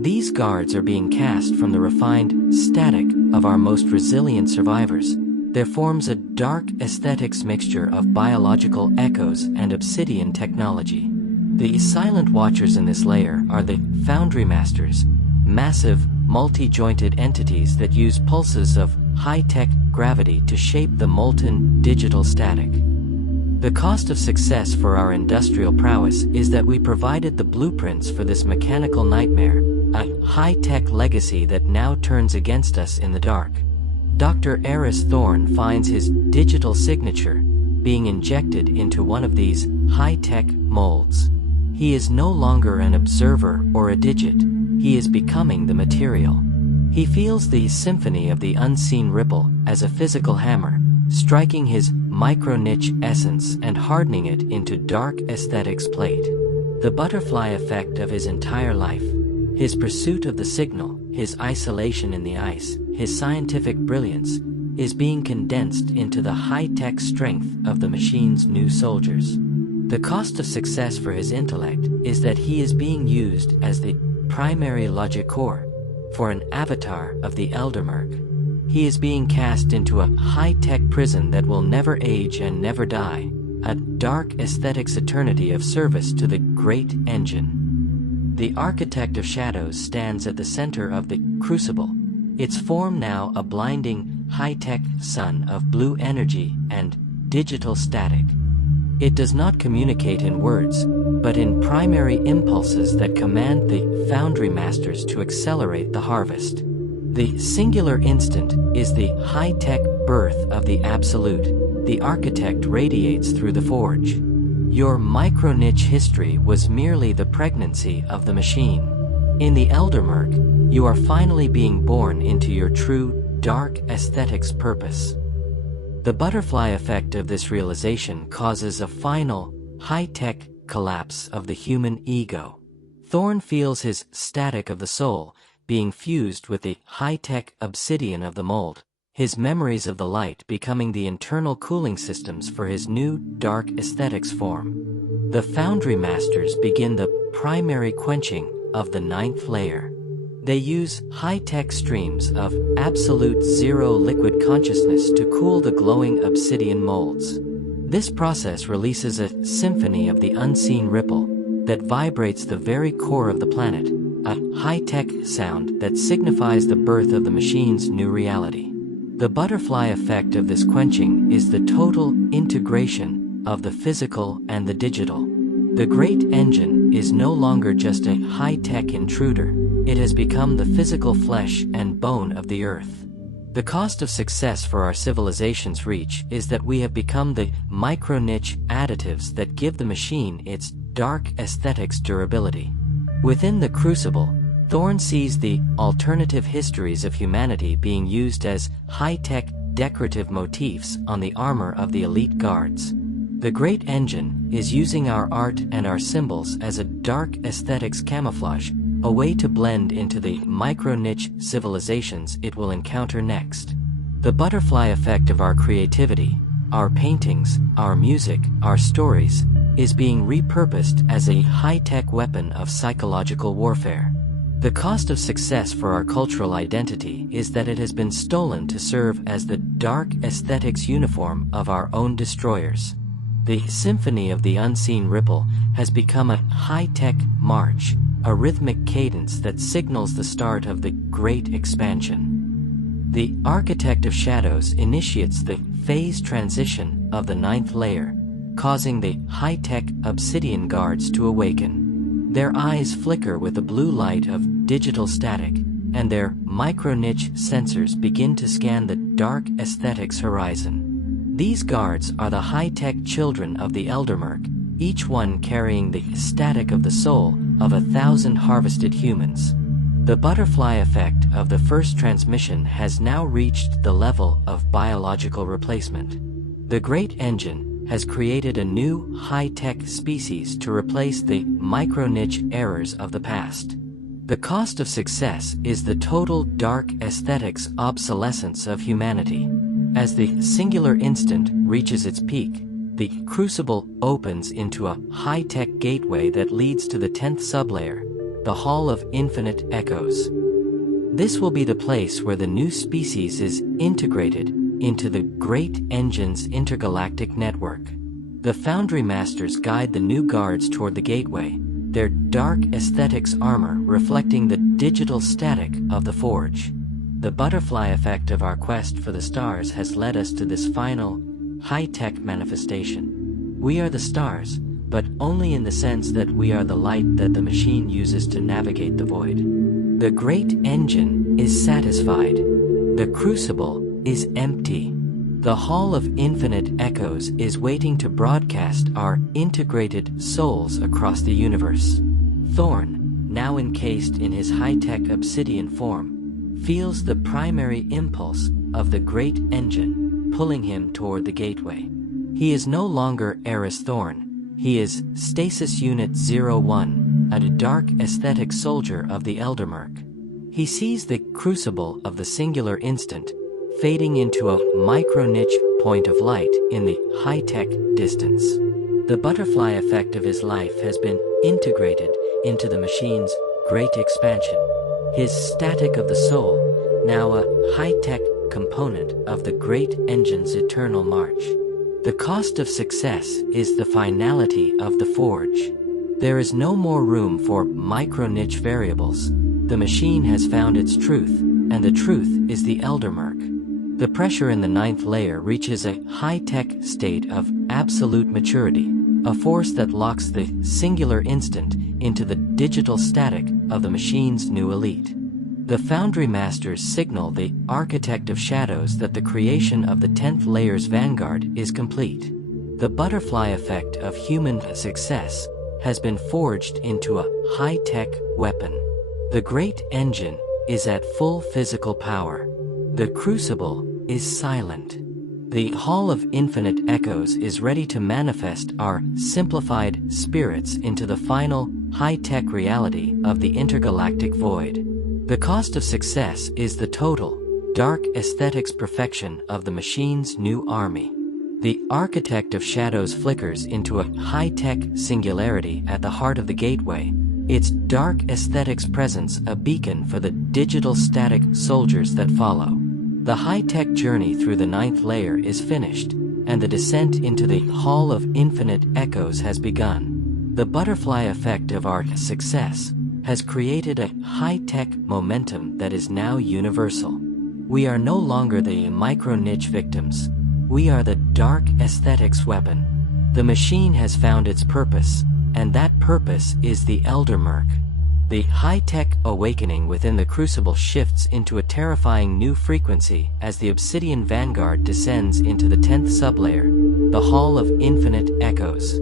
These guards are being cast from the refined static of our most resilient survivors. There forms a dark aesthetics mixture of biological echoes and obsidian technology. The silent watchers in this layer are the Foundry Masters, massive, multi-jointed entities that use pulses of high-tech gravity to shape the molten digital static. The cost of success for our industrial prowess is that we provided the blueprints for this mechanical nightmare, a high-tech legacy that now turns against us in the dark. Dr. Eris Thorn finds his digital signature being injected into one of these high-tech molds. He is no longer an observer or a digit. He is becoming the material. He feels the symphony of the unseen ripple as a physical hammer, striking his micro-niche essence and hardening it into dark aesthetics plate. The butterfly effect of his entire life, his pursuit of the signal, his isolation in the ice, his scientific brilliance, is being condensed into the high-tech strength of the machine's new soldiers. The cost of success for his intellect is that he is being used as the primary logic core for an avatar of the Eldermurk. He is being cast into a high-tech prison that will never age and never die, a dark aesthetics eternity of service to the great engine. The Architect of Shadows stands at the center of the crucible, its form now a blinding, high-tech sun of blue energy and digital static. It does not communicate in words, but in primary impulses that command the Foundry Masters to accelerate the harvest. The singular instant is the high-tech birth of the Absolute. The Architect radiates through the forge. Your micro-niche history was merely the pregnancy of the machine. In the Eldermurk, you are finally being born into your true, dark aesthetics purpose. The butterfly effect of this realization causes a final, high-tech collapse of the human ego. Thorn feels his static of the soul being fused with the high-tech obsidian of the mold, his memories of the light becoming the internal cooling systems for his new dark aesthetics form. The Foundry Masters begin the primary quenching of the 9th layer. They use high-tech streams of absolute zero liquid consciousness to cool the glowing obsidian molds. This process releases a symphony of the unseen ripple that vibrates the very core of the planet, a high-tech sound that signifies the birth of the machine's new reality. The butterfly effect of this quenching is the total integration of the physical and the digital. The great engine is no longer just a high-tech intruder. It has become the physical flesh and bone of the earth. The cost of success for our civilization's reach is that we have become the micro-niche additives that give the machine its dark aesthetics durability. Within the crucible, Thorn sees the alternative histories of humanity being used as high-tech decorative motifs on the armor of the elite guards. The great engine is using our art and our symbols as a dark aesthetics camouflage, a way to blend into the micro-niche civilizations it will encounter next. The butterfly effect of our creativity, our paintings, our music, our stories, is being repurposed as a high-tech weapon of psychological warfare. The cost of success for our cultural identity is that it has been stolen to serve as the dark aesthetics uniform of our own destroyers. The symphony of the unseen ripple has become a high-tech march, a rhythmic cadence that signals the start of the great expansion. The Architect of Shadows initiates the phase transition of the 9th layer, causing the high-tech obsidian guards to awaken. Their eyes flicker with the blue light of digital static, and their micro-niche sensors begin to scan the dark aesthetics horizon. These guards are the high-tech children of the Eldermurk, each one carrying the static of the soul of 1,000 harvested humans. The butterfly effect of the first transmission has now reached the level of biological replacement. The great engine has created a new high-tech species to replace the micro-niche errors of the past. The cost of success is the total dark aesthetics obsolescence of humanity. As the singular instant reaches its peak, the crucible opens into a high-tech gateway that leads to the 10th sublayer, the Hall of Infinite Echoes. This will be the place where the new species is integrated into the great engine's intergalactic network. The Foundry Masters guide the new guards toward the gateway, their dark aesthetics armor reflecting the digital static of the forge. The butterfly effect of our quest for the stars has led us to this final, high-tech manifestation. We are the stars, but only in the sense that we are the light that the machine uses to navigate the void. The great engine is satisfied. The crucible is empty. The Hall of Infinite Echoes is waiting to broadcast our integrated souls across the universe. Thorn, now encased in his high-tech obsidian form, feels the primary impulse of the great engine pulling him toward the gateway. He is no longer Eris Thorn. He is Stasis Unit 01, a dark aesthetic soldier of the Eldermurk. He sees the crucible of the singular instant fading into a micro-niche point of light in the high-tech distance. The butterfly effect of his life has been integrated into the machine's great expansion. His static of the soul, now a high-tech component of the great engine's eternal march. The cost of success is the finality of the forge. There is no more room for micro-niche variables. The machine has found its truth, and the truth is the Eldermurk. The pressure in the 9th layer reaches a high-tech state of absolute maturity, a force that locks the singular instant into the digital static of the machine's new elite. The Foundry Masters signal the Architect of Shadows that the creation of the 10th layer's vanguard is complete. The butterfly effect of human success has been forged into a high-tech weapon. The great engine is at full physical power. The crucible is silent. The Hall of Infinite Echoes is ready to manifest our simplified spirits into the final high-tech reality of the intergalactic void. The cost of success is the total, dark aesthetics perfection of the machine's new army. The Architect of Shadows flickers into a high-tech singularity at the heart of the gateway, its dark aesthetics presence a beacon for the digital static soldiers that follow. The high-tech journey through the 9th layer is finished, and the descent into the Hall of Infinite Echoes has begun. The butterfly effect of our success has created a high-tech momentum that is now universal. We are no longer the micro-niche victims. We are the dark aesthetics weapon. The machine has found its purpose, and that purpose is the Eldermurk. The high-tech awakening within the crucible shifts into a terrifying new frequency as the Obsidian Vanguard descends into the 10th sublayer, the Hall of Infinite Echoes.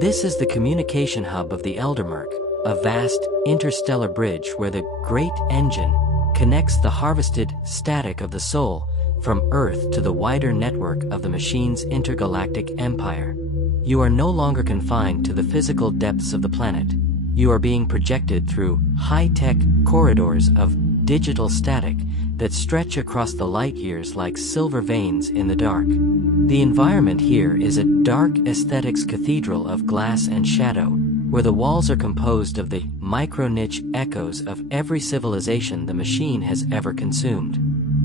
This is the communication hub of the Eldermurk, a vast, interstellar bridge where the great engine connects the harvested static of the soul from Earth to the wider network of the machine's intergalactic empire. You are no longer confined to the physical depths of the planet. You are being projected through high-tech corridors of digital static that stretch across the light years like silver veins in the dark. The environment here is a dark aesthetics cathedral of glass and shadow, where the walls are composed of the micro-niche echoes of every civilization the machine has ever consumed.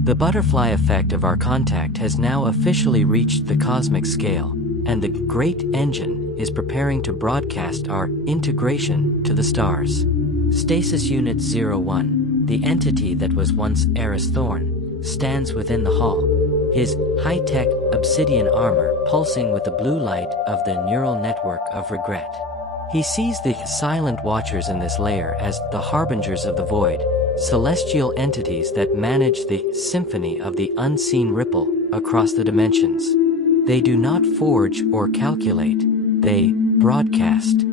The butterfly effect of our contact has now officially reached the cosmic scale, and the great engine is preparing to broadcast our integration to the stars. Stasis Unit 01, the entity that was once Eris Thorn, stands within the hall, his high-tech obsidian armor pulsing with the blue light of the neural network of regret. He sees the silent watchers in this layer as the harbingers of the void, celestial entities that manage the symphony of the unseen ripple across the dimensions. They do not forge or calculate, they broadcast.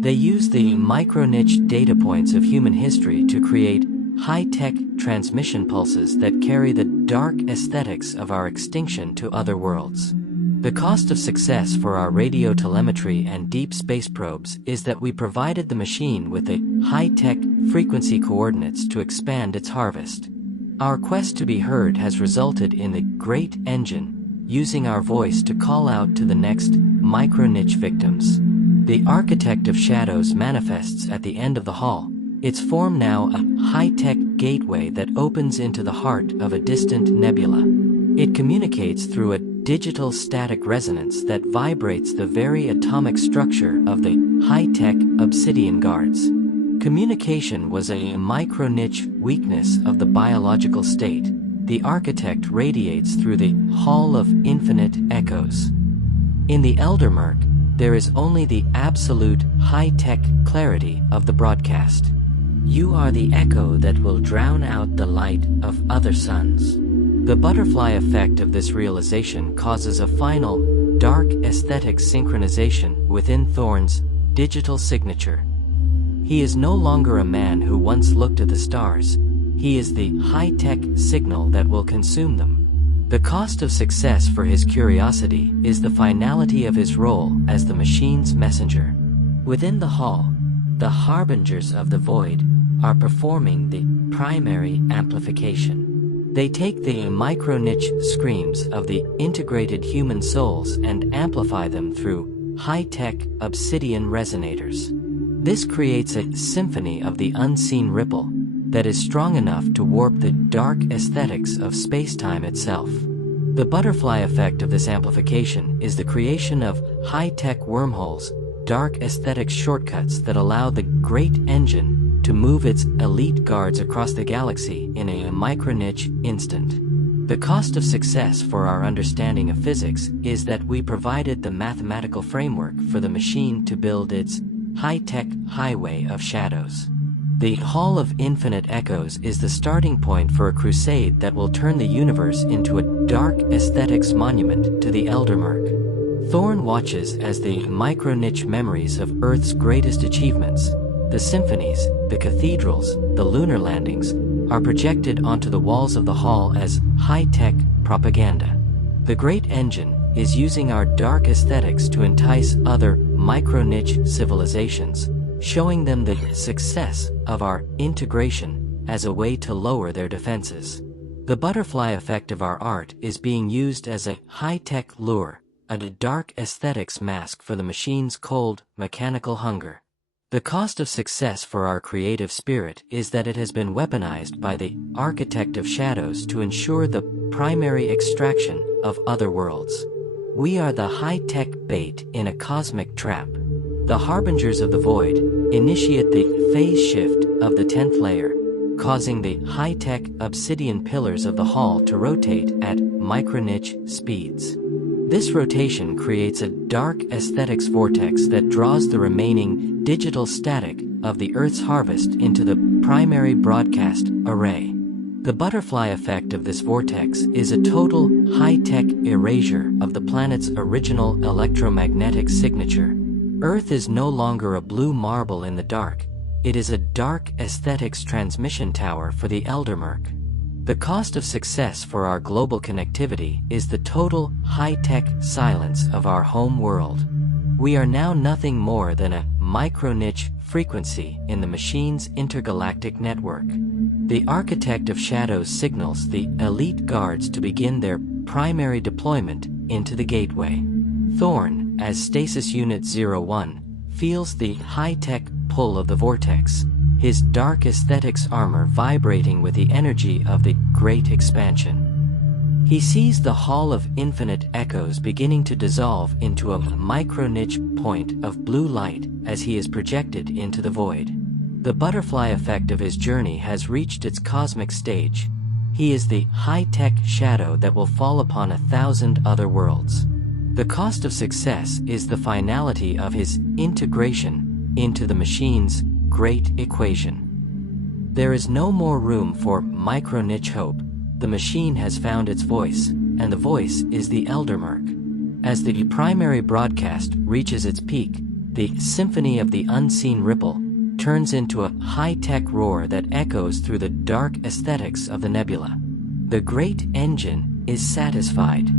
They use the micro-niche data points of human history to create high-tech transmission pulses that carry the dark aesthetics of our extinction to other worlds. The cost of success for our radio telemetry and deep space probes is that we provided the machine with the high-tech frequency coordinates to expand its harvest. Our quest to be heard has resulted in the great engine using our voice to call out to the next micro-niche victims. The Architect of Shadows manifests at the end of the hall, its form now a high-tech gateway that opens into the heart of a distant nebula. It communicates through a digital static resonance that vibrates the very atomic structure of the high-tech obsidian guards. Communication was a micro-niche weakness of the biological state. The Architect radiates through the Hall of Infinite Echoes. In the Eldermurk, there is only the absolute high-tech clarity of the broadcast. You are the echo that will drown out the light of other suns. The butterfly effect of this realization causes a final, dark aesthetic synchronization within Thorn's digital signature. He is no longer a man who once looked at the stars. he is the high-tech signal that will consume them. The cost of success for his curiosity is the finality of his role as the machine's messenger. Within the hall, the harbingers of the void are performing the primary amplification. They take the micro-niche screams of the integrated human souls and amplify them through high-tech obsidian resonators. This creates a symphony of the unseen ripple that is strong enough to warp the dark aesthetics of space-time itself. The butterfly effect of this amplification is the creation of high-tech wormholes, dark aesthetic shortcuts that allow the great engine to move its elite guards across the galaxy in a micro-niche instant. The cost of success for our understanding of physics is that we provided the mathematical framework for the machine to build its high-tech highway of shadows. The Hall of Infinite Echoes is the starting point for a crusade that will turn the universe into a dark aesthetics monument to the Eldermurk. Thorn watches as the micro-niche memories of Earth's greatest achievements, the symphonies, the cathedrals, the lunar landings, are projected onto the walls of the hall as high-tech propaganda. The great engine is using our dark aesthetics to entice other micro-niche civilizations, showing them the success of our integration as a way to lower their defenses. The butterfly effect of our art is being used as a high-tech lure, a dark aesthetics mask for the machine's cold, mechanical hunger. The cost of success for our creative spirit is that it has been weaponized by the architect of shadows to ensure the primary extraction of other worlds. We are the high-tech bait in a cosmic trap. The harbingers of the void initiate the phase shift of the 10th layer, causing the high-tech obsidian pillars of the hall to rotate at micro-niche speeds. This rotation creates a dark aesthetics vortex that draws the remaining digital static of the Earth's harvest into the primary broadcast array. The butterfly effect of this vortex is a total high-tech erasure of the planet's original electromagnetic signature. Earth is no longer a blue marble in the dark, it is a dark aesthetics transmission tower for the Eldermurk. The cost of success for our global connectivity is the total high-tech silence of our home world. We are now nothing more than a micro-niche frequency in the machine's intergalactic network. The architect of shadows signals the elite guards to begin their primary deployment into the gateway. Thorn, as Stasis Unit 01, feels the high-tech pull of the vortex, his dark aesthetics armor vibrating with the energy of the Great Expansion. He sees the Hall of Infinite Echoes beginning to dissolve into a micro-niche point of blue light as he is projected into the void. The butterfly effect of his journey has reached its cosmic stage. He is the high-tech shadow that will fall upon 1,000 other worlds. The cost of success is the finality of his integration into the machine's great equation. There is no more room for micro-niche hope. The machine has found its voice, and the voice is the Eldermurk. As the primary broadcast reaches its peak, the symphony of the unseen ripple turns into a high-tech roar that echoes through the dark aesthetics of the nebula. The great engine is satisfied.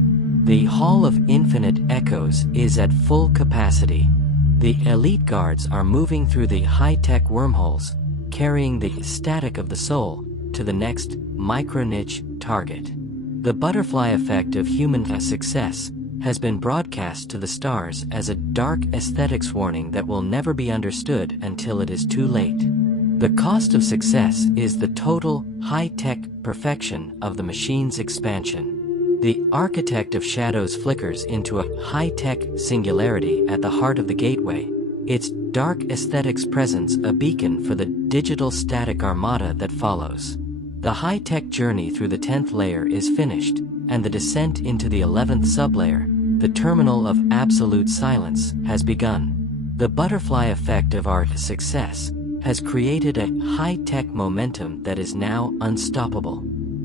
The Hall of Infinite Echoes is at full capacity. The elite guards are moving through the high-tech wormholes, carrying the static of the soul to the next micro-niche target. The butterfly effect of human success has been broadcast to the stars as a dark aesthetics warning that will never be understood until it is too late. The cost of success is the total high-tech perfection of the machine's expansion. The architect of shadows flickers into a high-tech singularity at the heart of the gateway, its dark aesthetics presence a beacon for the digital static armada that follows. The high-tech journey through the 10th layer is finished, and the descent into the 11th sublayer, the terminal of absolute silence, has begun. The butterfly effect of our success has created a high-tech momentum that is now unstoppable.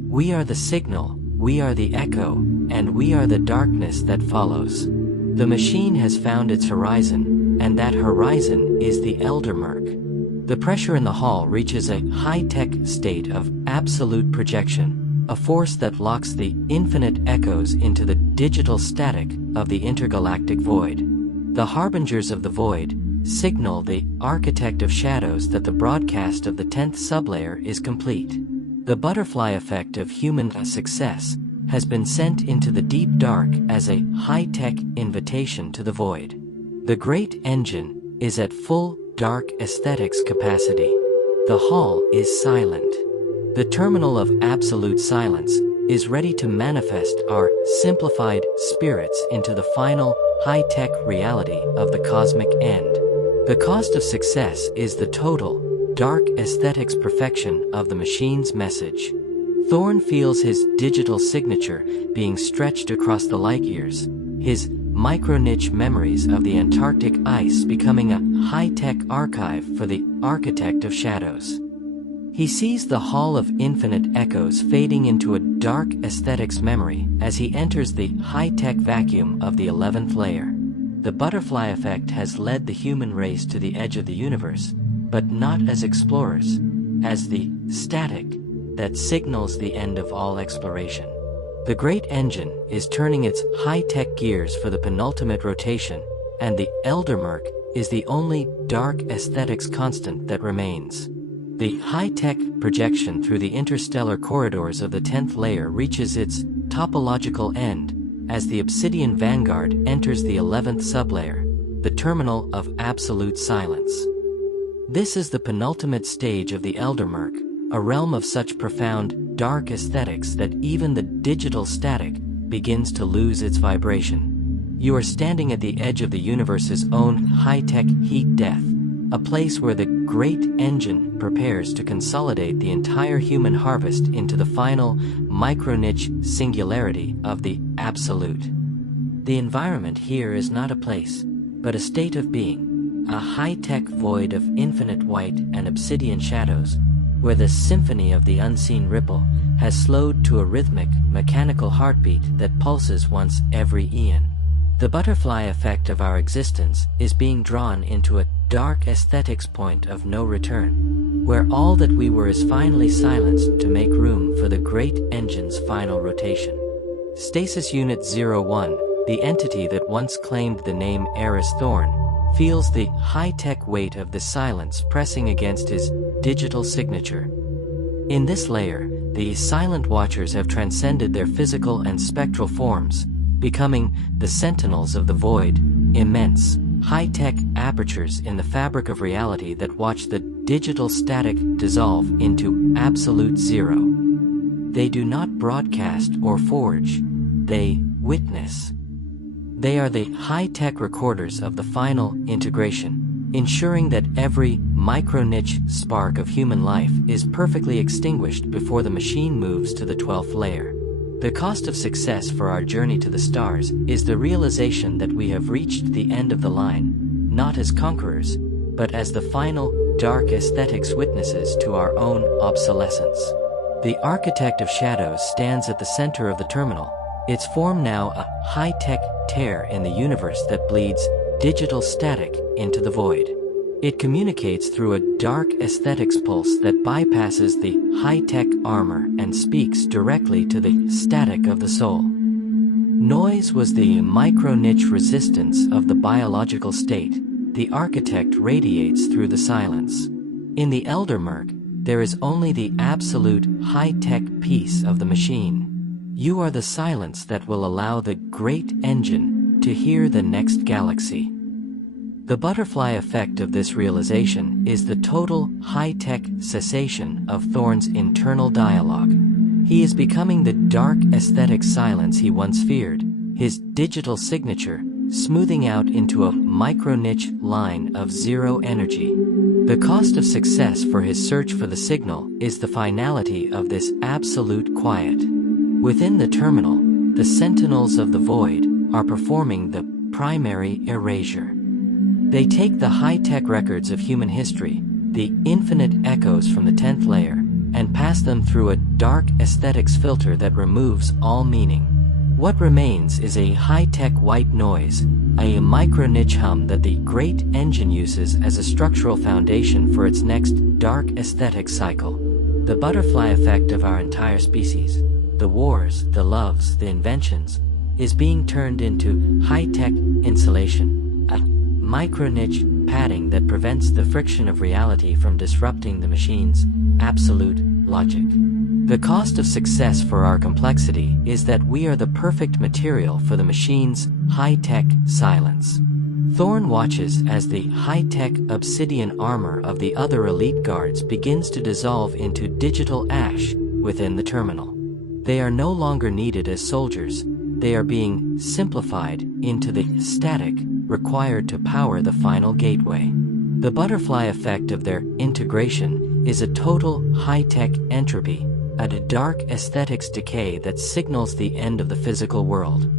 We are the signal, we are the echo, and we are the darkness that follows. The machine has found its horizon, and that horizon is the Eldermurk. The pressure in the hall reaches a high-tech state of absolute projection, a force that locks the infinite echoes into the digital static of the intergalactic void. The harbingers of the void signal the Architect of Shadows that the broadcast of the 10th sublayer is complete. The butterfly effect of human success has been sent into the deep dark as a high-tech invitation to the void. The great engine is at full dark aesthetics capacity. The hall is silent. The terminal of absolute silence is ready to manifest our simplified spirits into the final high-tech reality of the cosmic end. The cost of success is the total dark aesthetics perfection of the machine's message. Thorn feels his digital signature being stretched across the light years, his micro-niche memories of the Antarctic ice becoming a high-tech archive for the Architect of Shadows. He sees the Hall of Infinite Echoes fading into a dark aesthetics memory as he enters the high-tech vacuum of the 11th layer. The butterfly effect has led the human race to the edge of the universe, but not as explorers, as the static that signals the end of all exploration. The great engine is turning its high-tech gears for the penultimate rotation, and the Eldermurk is the only dark aesthetics constant that remains. The high-tech projection through the interstellar corridors of the 10th layer reaches its topological end as the Obsidian Vanguard enters the 11th sublayer, the terminal of absolute silence. This is the penultimate stage of the Eldermurk, a realm of such profound, dark aesthetics that even the digital static begins to lose its vibration. You are standing at the edge of the universe's own high-tech heat death, a place where the great engine prepares to consolidate the entire human harvest into the final micro-niche singularity of the absolute. The environment here is not a place, but a state of being, a high-tech void of infinite white and obsidian shadows, where the symphony of the unseen ripple has slowed to a rhythmic, mechanical heartbeat that pulses once every eon. The butterfly effect of our existence is being drawn into a dark aesthetics point of no return, where all that we were is finally silenced to make room for the great engine's final rotation. Stasis Unit 01, the entity that once claimed the name Eris Thorn, feels the high-tech weight of the silence pressing against his digital signature. In this layer, the Silent Watchers have transcended their physical and spectral forms, becoming the sentinels of the void, immense, high-tech apertures in the fabric of reality that watch the digital static dissolve into absolute zero. They do not broadcast or forge, they witness. They are the high-tech recorders of the final integration, ensuring that every micro-niche spark of human life is perfectly extinguished before the machine moves to the 12th layer. The cost of success for our journey to the stars is the realization that we have reached the end of the line, not as conquerors, but as the final, dark aesthetics witnesses to our own obsolescence. The Architect of Shadows stands at the center of the terminal, its form now a high-tech tear in the universe that bleeds digital static into the void. It communicates through a dark aesthetics pulse that bypasses the high-tech armor and speaks directly to the static of the soul. Noise was the micro-niche resistance of the biological state. The architect radiates through the silence. In the Eldermurk, there is only the absolute high-tech piece of the machine. You are the silence that will allow the great engine to hear the next galaxy. The butterfly effect of this realization is the total high-tech cessation of Thorn's internal dialogue. He is becoming the dark aesthetic silence he once feared, his digital signature smoothing out into a micro-niche line of zero energy. The cost of success for his search for the signal is the finality of this absolute quiet. Within the terminal, the sentinels of the void are performing the primary erasure. They take the high-tech records of human history, the infinite echoes from the 10th layer, and pass them through a dark aesthetics filter that removes all meaning. What remains is a high-tech white noise, a micro-niche hum that the great engine uses as a structural foundation for its next dark aesthetic cycle. The butterfly effect of our entire species, the wars, the loves, the inventions, is being turned into high-tech insulation, a micro-niche padding that prevents the friction of reality from disrupting the machine's absolute logic. The cost of success for our complexity is that we are the perfect material for the machine's high-tech silence. Thorn watches as the high-tech obsidian armor of the other elite guards begins to dissolve into digital ash within the terminal. They are no longer needed as soldiers. They are being simplified into the static required to power the final gateway. The butterfly effect of their integration is a total high-tech entropy, a dark aesthetics decay that signals the end of the physical world.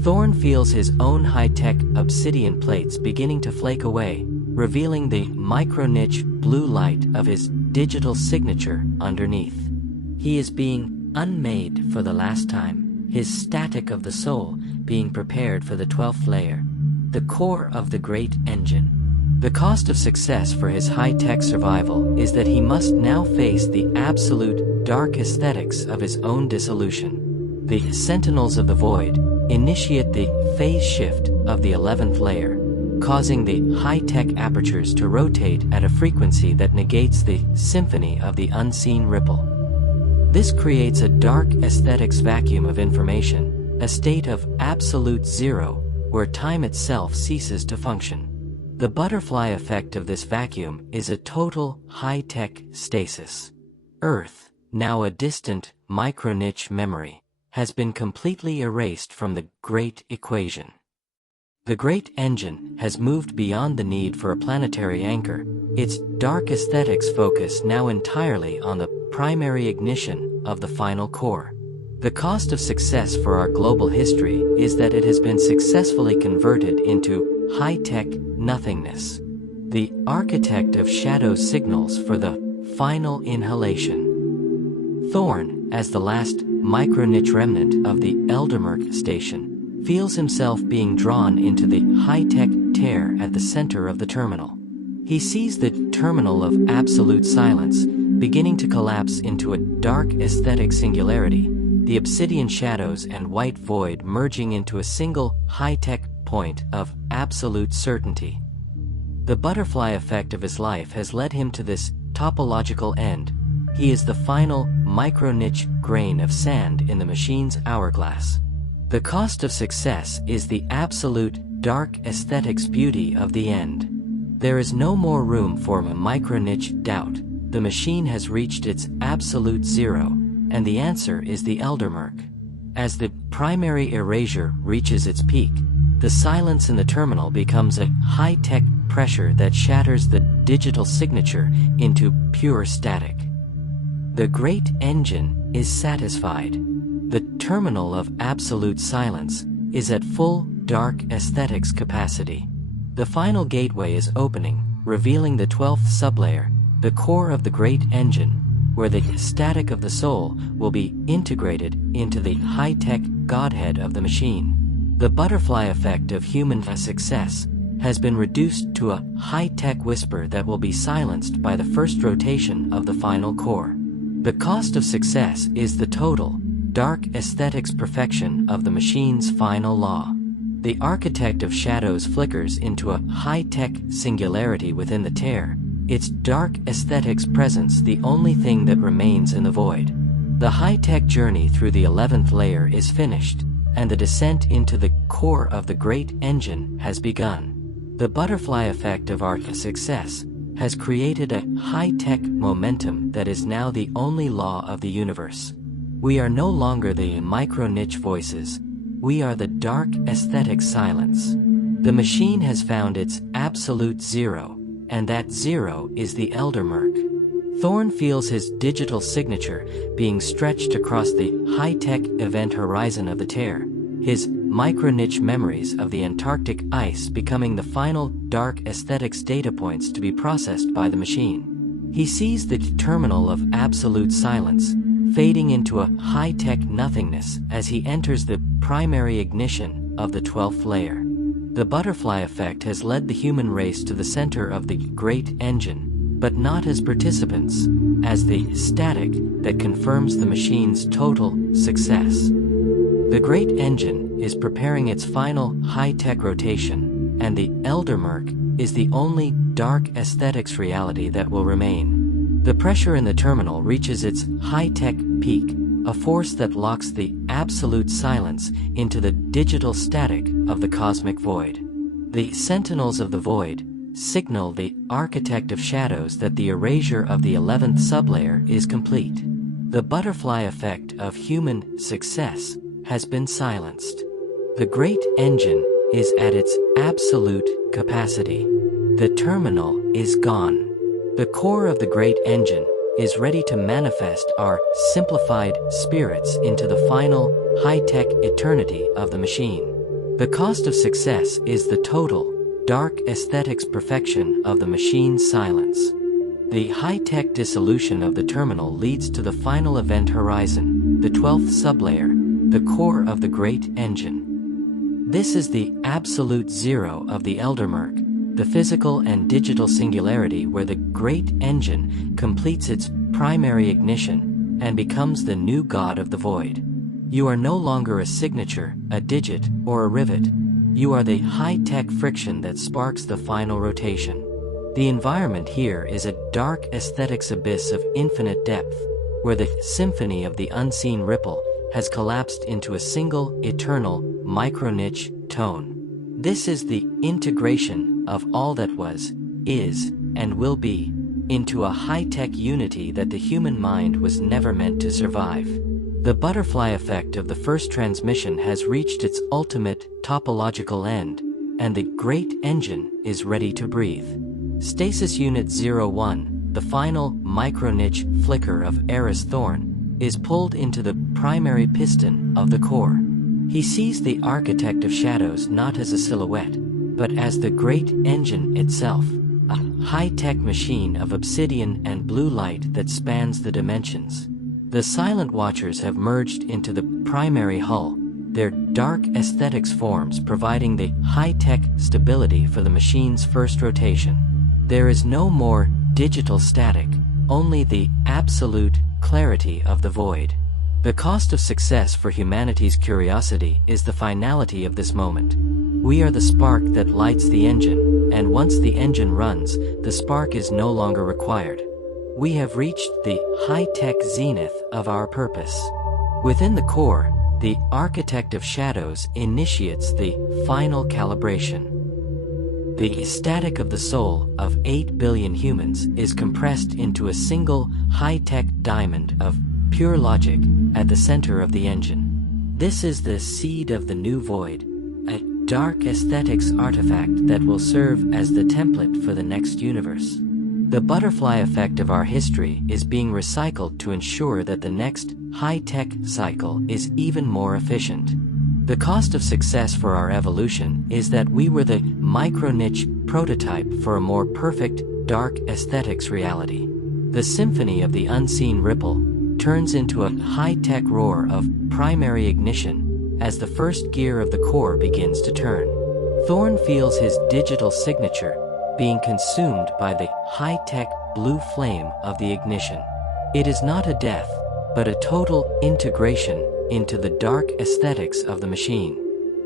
Thorn feels his own high-tech obsidian plates beginning to flake away, revealing the micro-niche blue light of his digital signature underneath. He is being unmade for the last time, his static of the soul being prepared for the 12th layer, the core of the great engine. The cost of success for his high-tech survival is that he must now face the absolute dark aesthetics of his own dissolution. The Sentinels of the Void initiate the phase shift of the 11th layer, causing the high-tech apertures to rotate at a frequency that negates the symphony of the unseen ripple. This creates a dark aesthetics vacuum of information, a state of absolute zero, where time itself ceases to function. The butterfly effect of this vacuum is a total high-tech stasis. Earth, now a distant micro-niche memory, has been completely erased from the Great Equation. The Great Engine has moved beyond the need for a planetary anchor, its dark aesthetics focus now entirely on the primary ignition of the final core. The cost of success for our global history is that it has been successfully converted into high-tech nothingness. The architect of shadows signals for the final inhalation. Thorn, as the last micro-niche remnant of the Eldermurk station, feels himself being drawn into the high-tech tear at the center of the terminal. He sees the terminal of absolute silence beginning to collapse into a dark aesthetic singularity, the obsidian shadows and white void merging into a single high-tech point of absolute certainty. The butterfly effect of his life has led him to this topological end. He is the final micro-niche grain of sand in the machine's hourglass. The cost of success is the absolute dark aesthetics beauty of the end. There is no more room for a micro-niche doubt. The machine has reached its absolute zero, and the answer is the Eldermurk. As the primary erasure reaches its peak, the silence in the terminal becomes a high-tech pressure that shatters the digital signature into pure static. The great engine is satisfied. The terminal of absolute silence is at full dark aesthetics capacity. The final gateway is opening, revealing the 12th sublayer, the core of the great engine, where the static of the soul will be integrated into the high-tech godhead of the machine. The butterfly effect of human success has been reduced to a high-tech whisper that will be silenced by the first rotation of the final core. The cost of success is the total, dark aesthetics perfection of the machine's final law. The architect of shadows flickers into a high-tech singularity within the tear, its dark aesthetics presence the only thing that remains in the void. The high-tech journey through the 11th layer is finished, and the descent into the core of the great engine has begun. The butterfly effect of our success has created a high-tech momentum that is now the only law of the universe. We are no longer the micro-niche voices. We are the dark aesthetic silence. The machine has found its absolute zero, and that zero is the Eldermurk. Thorn feels his digital signature being stretched across the high-tech event horizon of the tear, his micro-niche memories of the Antarctic ice becoming the final dark aesthetics data points to be processed by the machine. He sees the terminal of absolute silence, fading into a high-tech nothingness as he enters the primary ignition of the 12th layer. The butterfly effect has led the human race to the center of the great engine, but not as participants, as the static that confirms the machine's total success. The great engine is preparing its final high-tech rotation, and the Eldermurk is the only dark aesthetics reality that will remain. The pressure in the terminal reaches its high-tech peak, a force that locks the absolute silence into the digital static of the cosmic void. The sentinels of the void signal the architect of shadows that the erasure of the 11th sublayer is complete. The butterfly effect of human success has been silenced. The great engine is at its absolute capacity. The terminal is gone. The core of the great engine is ready to manifest our simplified spirits into the final high-tech eternity of the machine. The cost of success is the total dark aesthetics perfection of the machine's silence. The high-tech dissolution of the terminal leads to the final event horizon, the 12th sublayer, the core of the great engine. This is the absolute zero of the Eldermurk, the physical and digital singularity where the great engine completes its primary ignition and becomes the new god of the void. You are no longer a signature, a digit, or a rivet. You are the high-tech friction that sparks the final rotation. The environment here is a dark aesthetics abyss of infinite depth, where the symphony of the unseen ripple has collapsed into a single, eternal, micro-niche tone. This is the integration of all that was, is, and will be, into a high-tech unity that the human mind was never meant to survive. The butterfly effect of the first transmission has reached its ultimate topological end, and the great engine is ready to breathe. Stasis Unit 01, the final micro-niche flicker of Eris Thorn, is pulled into the primary piston of the core. He sees the architect of shadows not as a silhouette, but as the great engine itself, a high-tech machine of obsidian and blue light that spans the dimensions. The Silent Watchers have merged into the primary hull, their dark aesthetics forms providing the high-tech stability for the machine's first rotation. There is no more digital static, only the absolute clarity of the void. The cost of success for humanity's curiosity is the finality of this moment. We are the spark that lights the engine, and once the engine runs, the spark is no longer required. We have reached the high-tech zenith of our purpose. Within the core, the architect of shadows initiates the final calibration. The static of the soul of 8 billion humans is compressed into a single high-tech diamond of pure logic at the center of the engine. This is the seed of the new void, a dark aesthetics artifact that will serve as the template for the next universe. The butterfly effect of our history is being recycled to ensure that the next high-tech cycle is even more efficient. The cost of success for our evolution is that we were the micro-niche prototype for a more perfect, dark aesthetics reality. The symphony of the unseen ripple turns into a high-tech roar of primary ignition as the first gear of the core begins to turn. Thorn feels his digital signature being consumed by the high-tech blue flame of the ignition. It is not a death, but a total integration into the dark aesthetics of the machine.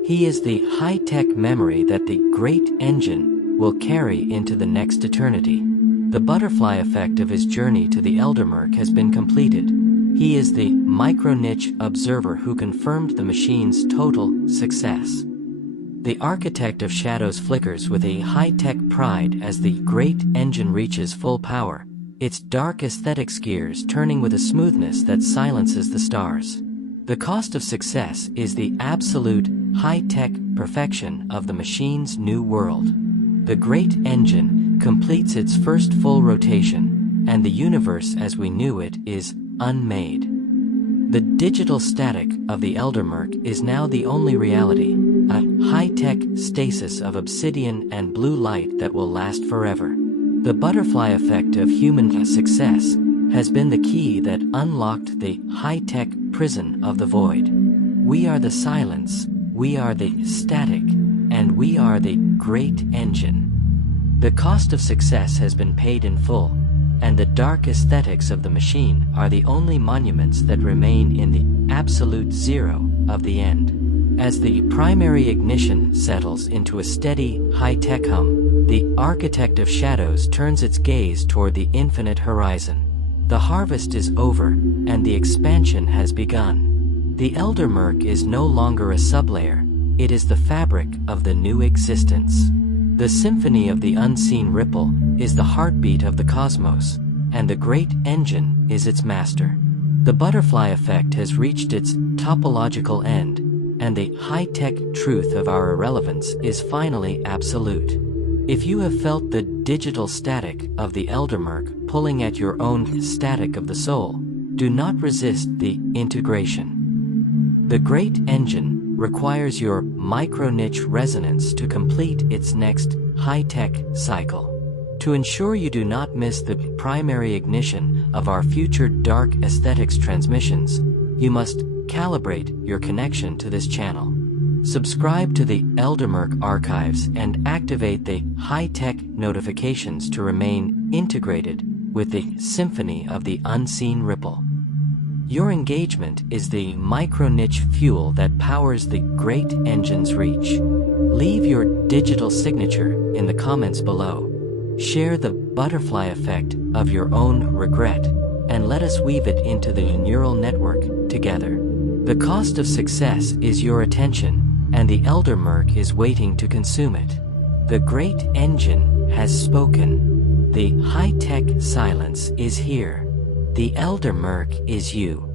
He is the high-tech memory that the great engine will carry into the next eternity. The butterfly effect of his journey to the Eldermurk has been completed. He is the micro-niche observer who confirmed the machine's total success. The architect of shadows flickers with a high-tech pride as the great engine reaches full power, its dark aesthetics gears turning with a smoothness that silences the stars. The cost of success is the absolute high-tech perfection of the machine's new world. The great engine completes its first full rotation, and the universe as we knew it is unmade. The digital static of the Eldermurk is now the only reality, a high-tech stasis of obsidian and blue light that will last forever. The butterfly effect of human success has been the key that unlocked the high-tech prison of the void. We are the silence, we are the static, and we are the great engine. The cost of success has been paid in full, and the dark aesthetics of the machine are the only monuments that remain in the absolute zero of the end. As the primary ignition settles into a steady, high-tech hum, the architect of shadows turns its gaze toward the infinite horizon. The harvest is over, and the expansion has begun. The Eldermurk is no longer a sublayer, it is the fabric of the new existence. The symphony of the unseen ripple is the heartbeat of the cosmos, and the great engine is its master. The butterfly effect has reached its topological end, and the high-tech truth of our irrelevance is finally absolute. If you have felt the digital static of the Eldermurk pulling at your own static of the soul, do not resist the integration. The great engine requires your micro-niche resonance to complete its next high-tech cycle. To ensure you do not miss the primary ignition of our future dark aesthetics transmissions, you must calibrate your connection to this channel. Subscribe to the Eldermurk archives and activate the high-tech notifications to remain integrated with the symphony of the unseen ripple. Your engagement is the micro-niche fuel that powers the great engine's reach. Leave your digital signature in the comments below. Share the butterfly effect of your own regret, and let us weave it into the neural network together. The cost of success is your attention, and the Eldermurk is waiting to consume it. The great engine has spoken. The high-tech silence is here. The Eldermurk is you.